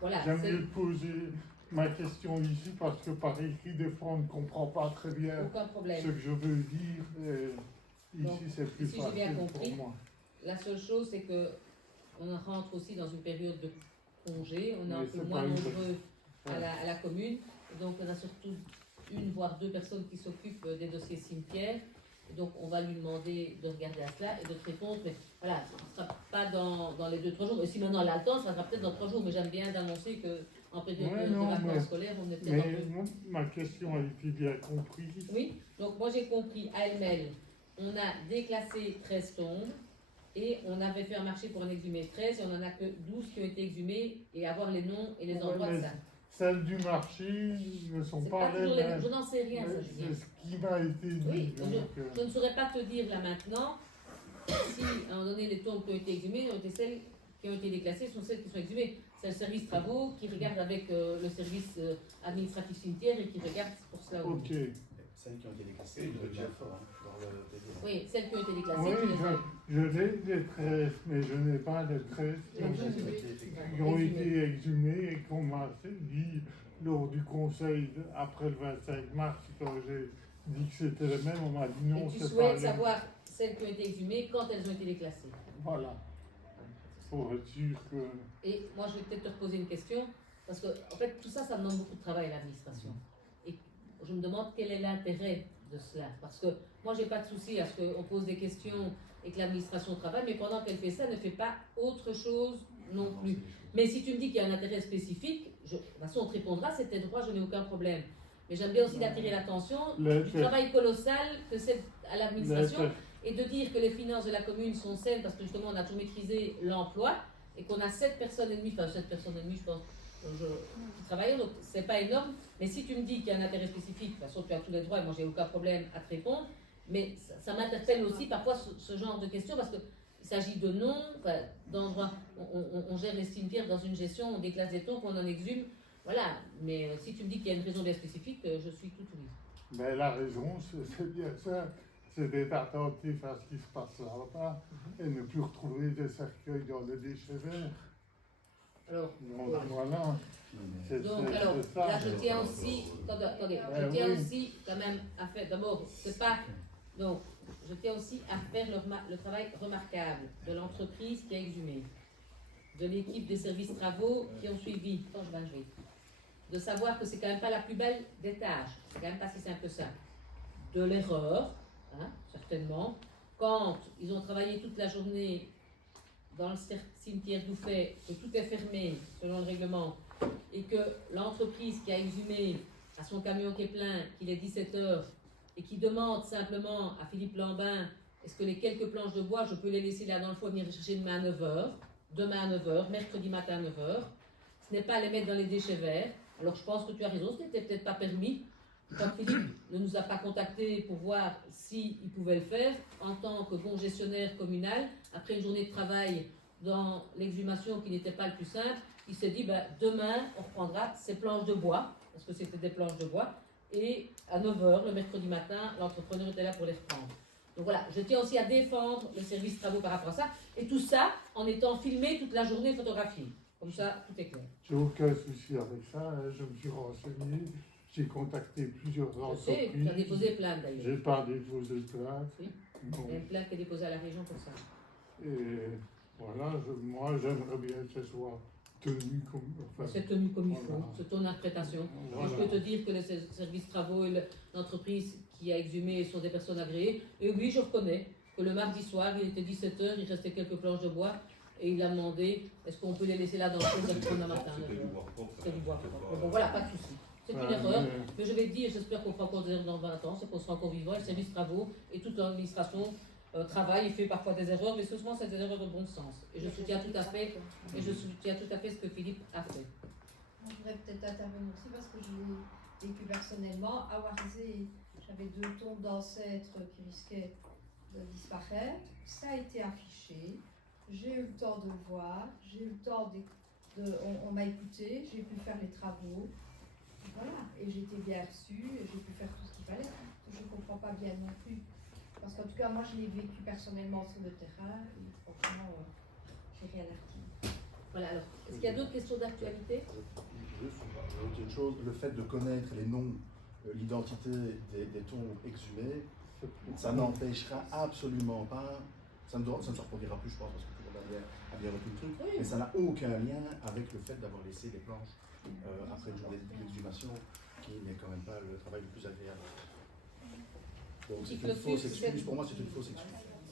voilà. J'aime mieux poser ma question ici parce que par écrit, des fois, on ne comprend pas très bien aucun problème. Ce que je veux dire. Et ici, c'est plus si facile j'ai bien compris, pour moi. La seule chose, c'est que on rentre aussi dans une période de congé, on est un peu moins pas nombreux à la commune, donc on a surtout une voire 2 personnes qui s'occupent des dossiers cimetières. Donc on va lui demander de regarder à cela et de te répondre, mais voilà, ce ne sera pas dans les 2-3 jours. Et si maintenant elle a le temps, ça sera peut-être dans 3 jours, mais j'aime bien d'annoncer qu'en période de vacances scolaires, on est peut-être un peu... Ma question a été bien comprise. Oui, donc moi j'ai compris, à Elmel, on a déclassé 13 tombes et on avait fait un marché pour en exhumer 13 et on n'en a que 12 qui ont été exhumées et avoir les noms et les endroits de ça. Celles du marché ne sont pas les mêmes. Je n'en sais rien, ça je C'est ce qui m'a été dit. Oui, donc, je ne saurais pas te dire là maintenant si à un moment donné les tombes qui ont été exhumées ont été celles qui ont été déclassées sont celles qui sont exhumées. C'est le service travaux qui regarde avec le service administratif cimetière et qui regarde pour cela. Ok. Celles qui ont été déclassées, il y a fort, hein, dans le délire. Oui, celles qui ont été déclassées, Oui, tu les as. je l'ai des 13, mais je n'ai pas de 13 qui ont été exhumés et qu'on m'a dit lors du conseil après le 25 mars, quand j'ai dit que c'était les mêmes, on m'a dit non, Et tu c'est pas souhaites les mêmes. savoir celles qui ont été exhumées, quand elles ont été déclassées. Voilà, pour être sûr que... Et moi, je vais peut-être te reposer une question, parce que, en fait, tout ça, ça demande beaucoup de travail à l'administration. Et je me demande quel est l'intérêt de cela. Parce que moi, j'ai pas de souci à ce qu'on pose des questions et que l'administration travaille, mais pendant qu'elle fait ça, elle ne fait pas autre chose non plus. Mais si tu me dis qu'il y a un intérêt spécifique, de toute façon, on te répondra, c'est tes droits, je n'ai aucun problème. Mais j'aime bien aussi d'attirer l'attention du travail colossal que c'est à l'administration et de dire que les finances de la commune sont saines parce que justement, on a toujours maîtrisé l'emploi et qu'on a 7 personnes et demie, enfin 7 personnes et demie, je pense, qui travaillent, donc c'est pas énorme. Mais si tu me dis qu'il y a un intérêt spécifique, de toute façon, tu as tous les droits et moi, j'ai aucun problème à te répondre. Mais ça m'interpelle aussi parfois ce genre de questions parce que il s'agit de noms, enfin, d'endroits, on gère les cimetières dans une gestion, on déclasse des tombes, on en exhume, voilà. Mais si tu me dis qu'il y a une raison bien spécifique, je suis tout ouïe. Mais la raison, c'est bien ça, c'est d'être attentif à ce qui se passe là-bas et ne plus retrouver des cercueils dans les déchets verts. Alors, Donc voilà. alors ça. là, je tiens aussi, attendez, je tiens aussi quand même à faire, d'abord, c'est pas, donc, je tiens aussi à faire le travail remarquable de l'entreprise qui a exhumé, de l'équipe des services travaux qui ont suivi, quand je vais jouer, de savoir que c'est quand même pas la plus belle des tâches, c'est quand même pas si simple que ça, de l'erreur, hein, certainement, quand ils ont travaillé toute la journée dans le cimetière d'Ouffet, que tout est fermé selon le règlement, et que l'entreprise qui a exhumé à son camion qui est plein, qu'il est 17h, et qui demande simplement à Philippe Lambin, est-ce que les quelques planches de bois, je peux les laisser là dans le four, venir les chercher demain à 9h, mercredi matin à 9h, ce n'est pas les mettre dans les déchets verts. Alors je pense que tu as raison, ce n'était peut-être pas permis. Quand Philippe ne nous a pas contactés pour voir s'il pouvait le faire, en tant que bon gestionnaire communal, après une journée de travail dans l'exhumation qui n'était pas le plus simple, il s'est dit, demain, on reprendra ces planches de bois, parce que c'était des planches de bois, et à 9h, le mercredi matin, l'entrepreneur était là pour les reprendre. Donc voilà, je tiens aussi à défendre le service travaux par rapport à ça, et tout ça en étant filmé toute la journée, photographié. Comme ça, tout est clair. J'ai aucun souci avec ça, hein. Je me suis renseigné, j'ai contacté plusieurs entreprises. Je sais, tu as déposé plainte d'ailleurs. J'ai pas déposé plainte. Oui. Non. Il y a une plainte qui est déposée à la région pour ça. Et voilà, moi j'aimerais bien que ce soit tenu comme... Enfin, c'est tenu comme il faut, voilà. c'est ton interprétation. Voilà. Et je peux te dire que les services travaux et l'entreprise qui a exhumé sont des personnes agréées. Et oui, je reconnais que le mardi soir, il était 17h, il restait quelques planches de bois. Et il a demandé, est-ce qu'on peut les laisser là dans le feu le matin? C'est du bois propre. Bon, voilà, pas de souci. C'est une erreur, mais je vais te dire, j'espère qu'on fera encore des erreurs dans 20 ans, c'est qu'on sera encore vivant, le service travaux et toute l'administration travaille et fait parfois des erreurs, mais souvent c'est des erreurs de bon sens. Et je soutiens tout à fait, ce que Philippe a fait. Je voudrais peut-être intervenir aussi parce que je l'ai vécu personnellement. À Warzé, j'avais 2 tombes d'ancêtres qui risquaient de disparaître. Ça a été affiché. J'ai eu le temps de le voir, j'ai eu le temps on m'a écouté, j'ai pu faire les travaux, voilà, et j'ai été bien reçue, et j'ai pu faire tout ce qu'il fallait. Je ne comprends pas bien non plus, parce qu'en tout cas, moi je l'ai vécu personnellement sur le terrain, et franchement, j'ai rien à dire. Voilà, alors, est-ce qu'il y a d'autres questions d'actualité? Juste une chose, le fait de connaître les noms, l'identité des tombes exhumées, ça n'empêchera absolument pas, ça ne se reproduira plus, je pense, parce que tout le monde a bien retenu le truc, Oui. mais ça n'a aucun lien avec le fait d'avoir laissé des planches après une journée d'exhumation, qui n'est quand même pas le travail le plus agréable. Donc c'est une fausse excuse, pour moi c'est une fausse excuse.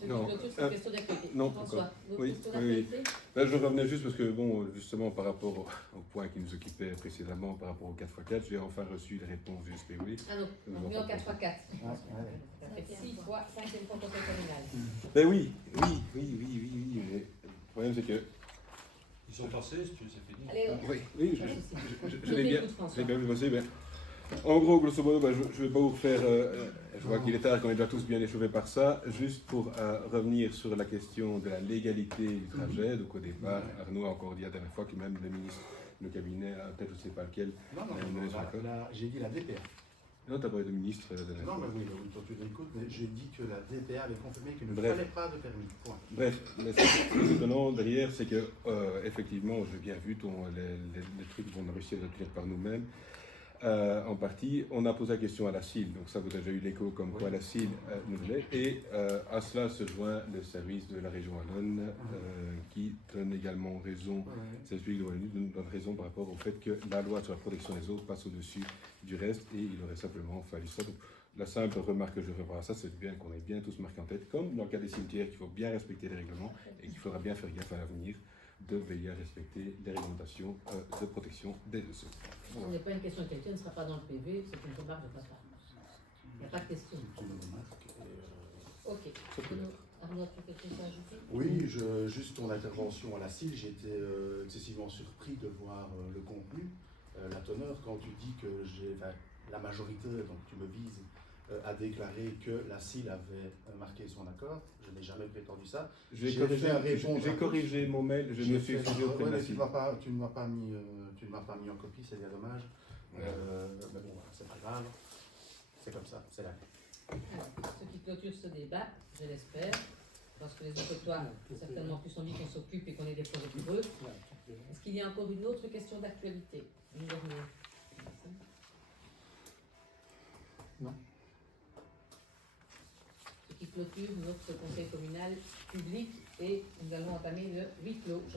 Non, C'est une question d'actualité. non, François, d'autres oui, questions oui. d'actualité? Là, je revenais juste parce que, bon, justement, par rapport au point qui nous occupait précédemment, par rapport au 4x4, j'ai enfin reçu les réponses du SPOI. Ah non, on est en 4x4. Ça fait 6 fois 5e fois conseil communal. Ben oui. Mais le problème, c'est que. Ils sont passés, si tu veux, c'est fini. Allez, Oui, pas de souci. je l'ai bien vu passer. Ben, en gros, grosso modo, ben, je ne vais pas vous refaire. Je vois qu'il est tard, qu'on est déjà tous bien échauffés par ça. Juste pour revenir sur la question de la légalité du trajet. Donc, au départ, Arnaud a encore dit la dernière fois que même le ministre, le cabinet, peut-être je ne sais pas lequel. Non, j'ai dit la DPR. Non, tu as parlé de ministre. Non, mais oui, toi tu l'écoutes, mais j'ai dit que la DPA avait confirmé qu'il ne Bref. fallait pas de permis. Point. Bref, mais ce qui est étonnant derrière, c'est que, effectivement, j'ai bien vu les trucs qu'on a réussi à obtenir par nous-mêmes. En partie, on a posé la question à la CIL, donc ça vous avez déjà eu l'écho comme quoi la CIL nous voulait, et à cela se joint le service de la région Wallonne qui donne également raison, c'est celui de Wallonie donne raison par rapport au fait que la loi sur la protection des eaux passe au-dessus du reste et il aurait simplement fallu ça. Donc, la simple remarque que je ferai à ça, c'est bien qu'on ait bien tous marqué en tête, comme dans le cas des cimetières, qu'il faut bien respecter les règlements et qu'il faudra bien faire gaffe à l'avenir de veiller à respecter les réglementations de protection des eaux. Ce n'est pas une question de quelqu'un, ne sera pas dans le PV, c'est une remarque de papa. Il n'y a pas de question. C'est une remarque. Ok. Arnaud, tu as quelque chose à ajouter? Oui, juste ton intervention à la CIL, j'ai été excessivement surpris de voir le contenu, la teneur, quand tu dis que la majorité, donc tu me vises, a déclaré que la CIL avait marqué son accord. Je n'ai jamais prétendu ça. J'ai corrigé mon mail, je me suis excusé auprès de la CIL. Tu ne m'as pas mis en copie, c'est bien dommage. Mais bon, voilà, c'est pas grave. C'est comme ça, c'est la vie. Alors, ce qui clôture ce débat, je l'espère, parce que les autochtones, certainement plus on dit qu'on s'occupe et qu'on est des projets pour eux. Est-ce qu'il y a encore une autre question d'actualité? Une dernière. Non. Ce qui clôture notre conseil communal public et nous allons entamer le huis clos.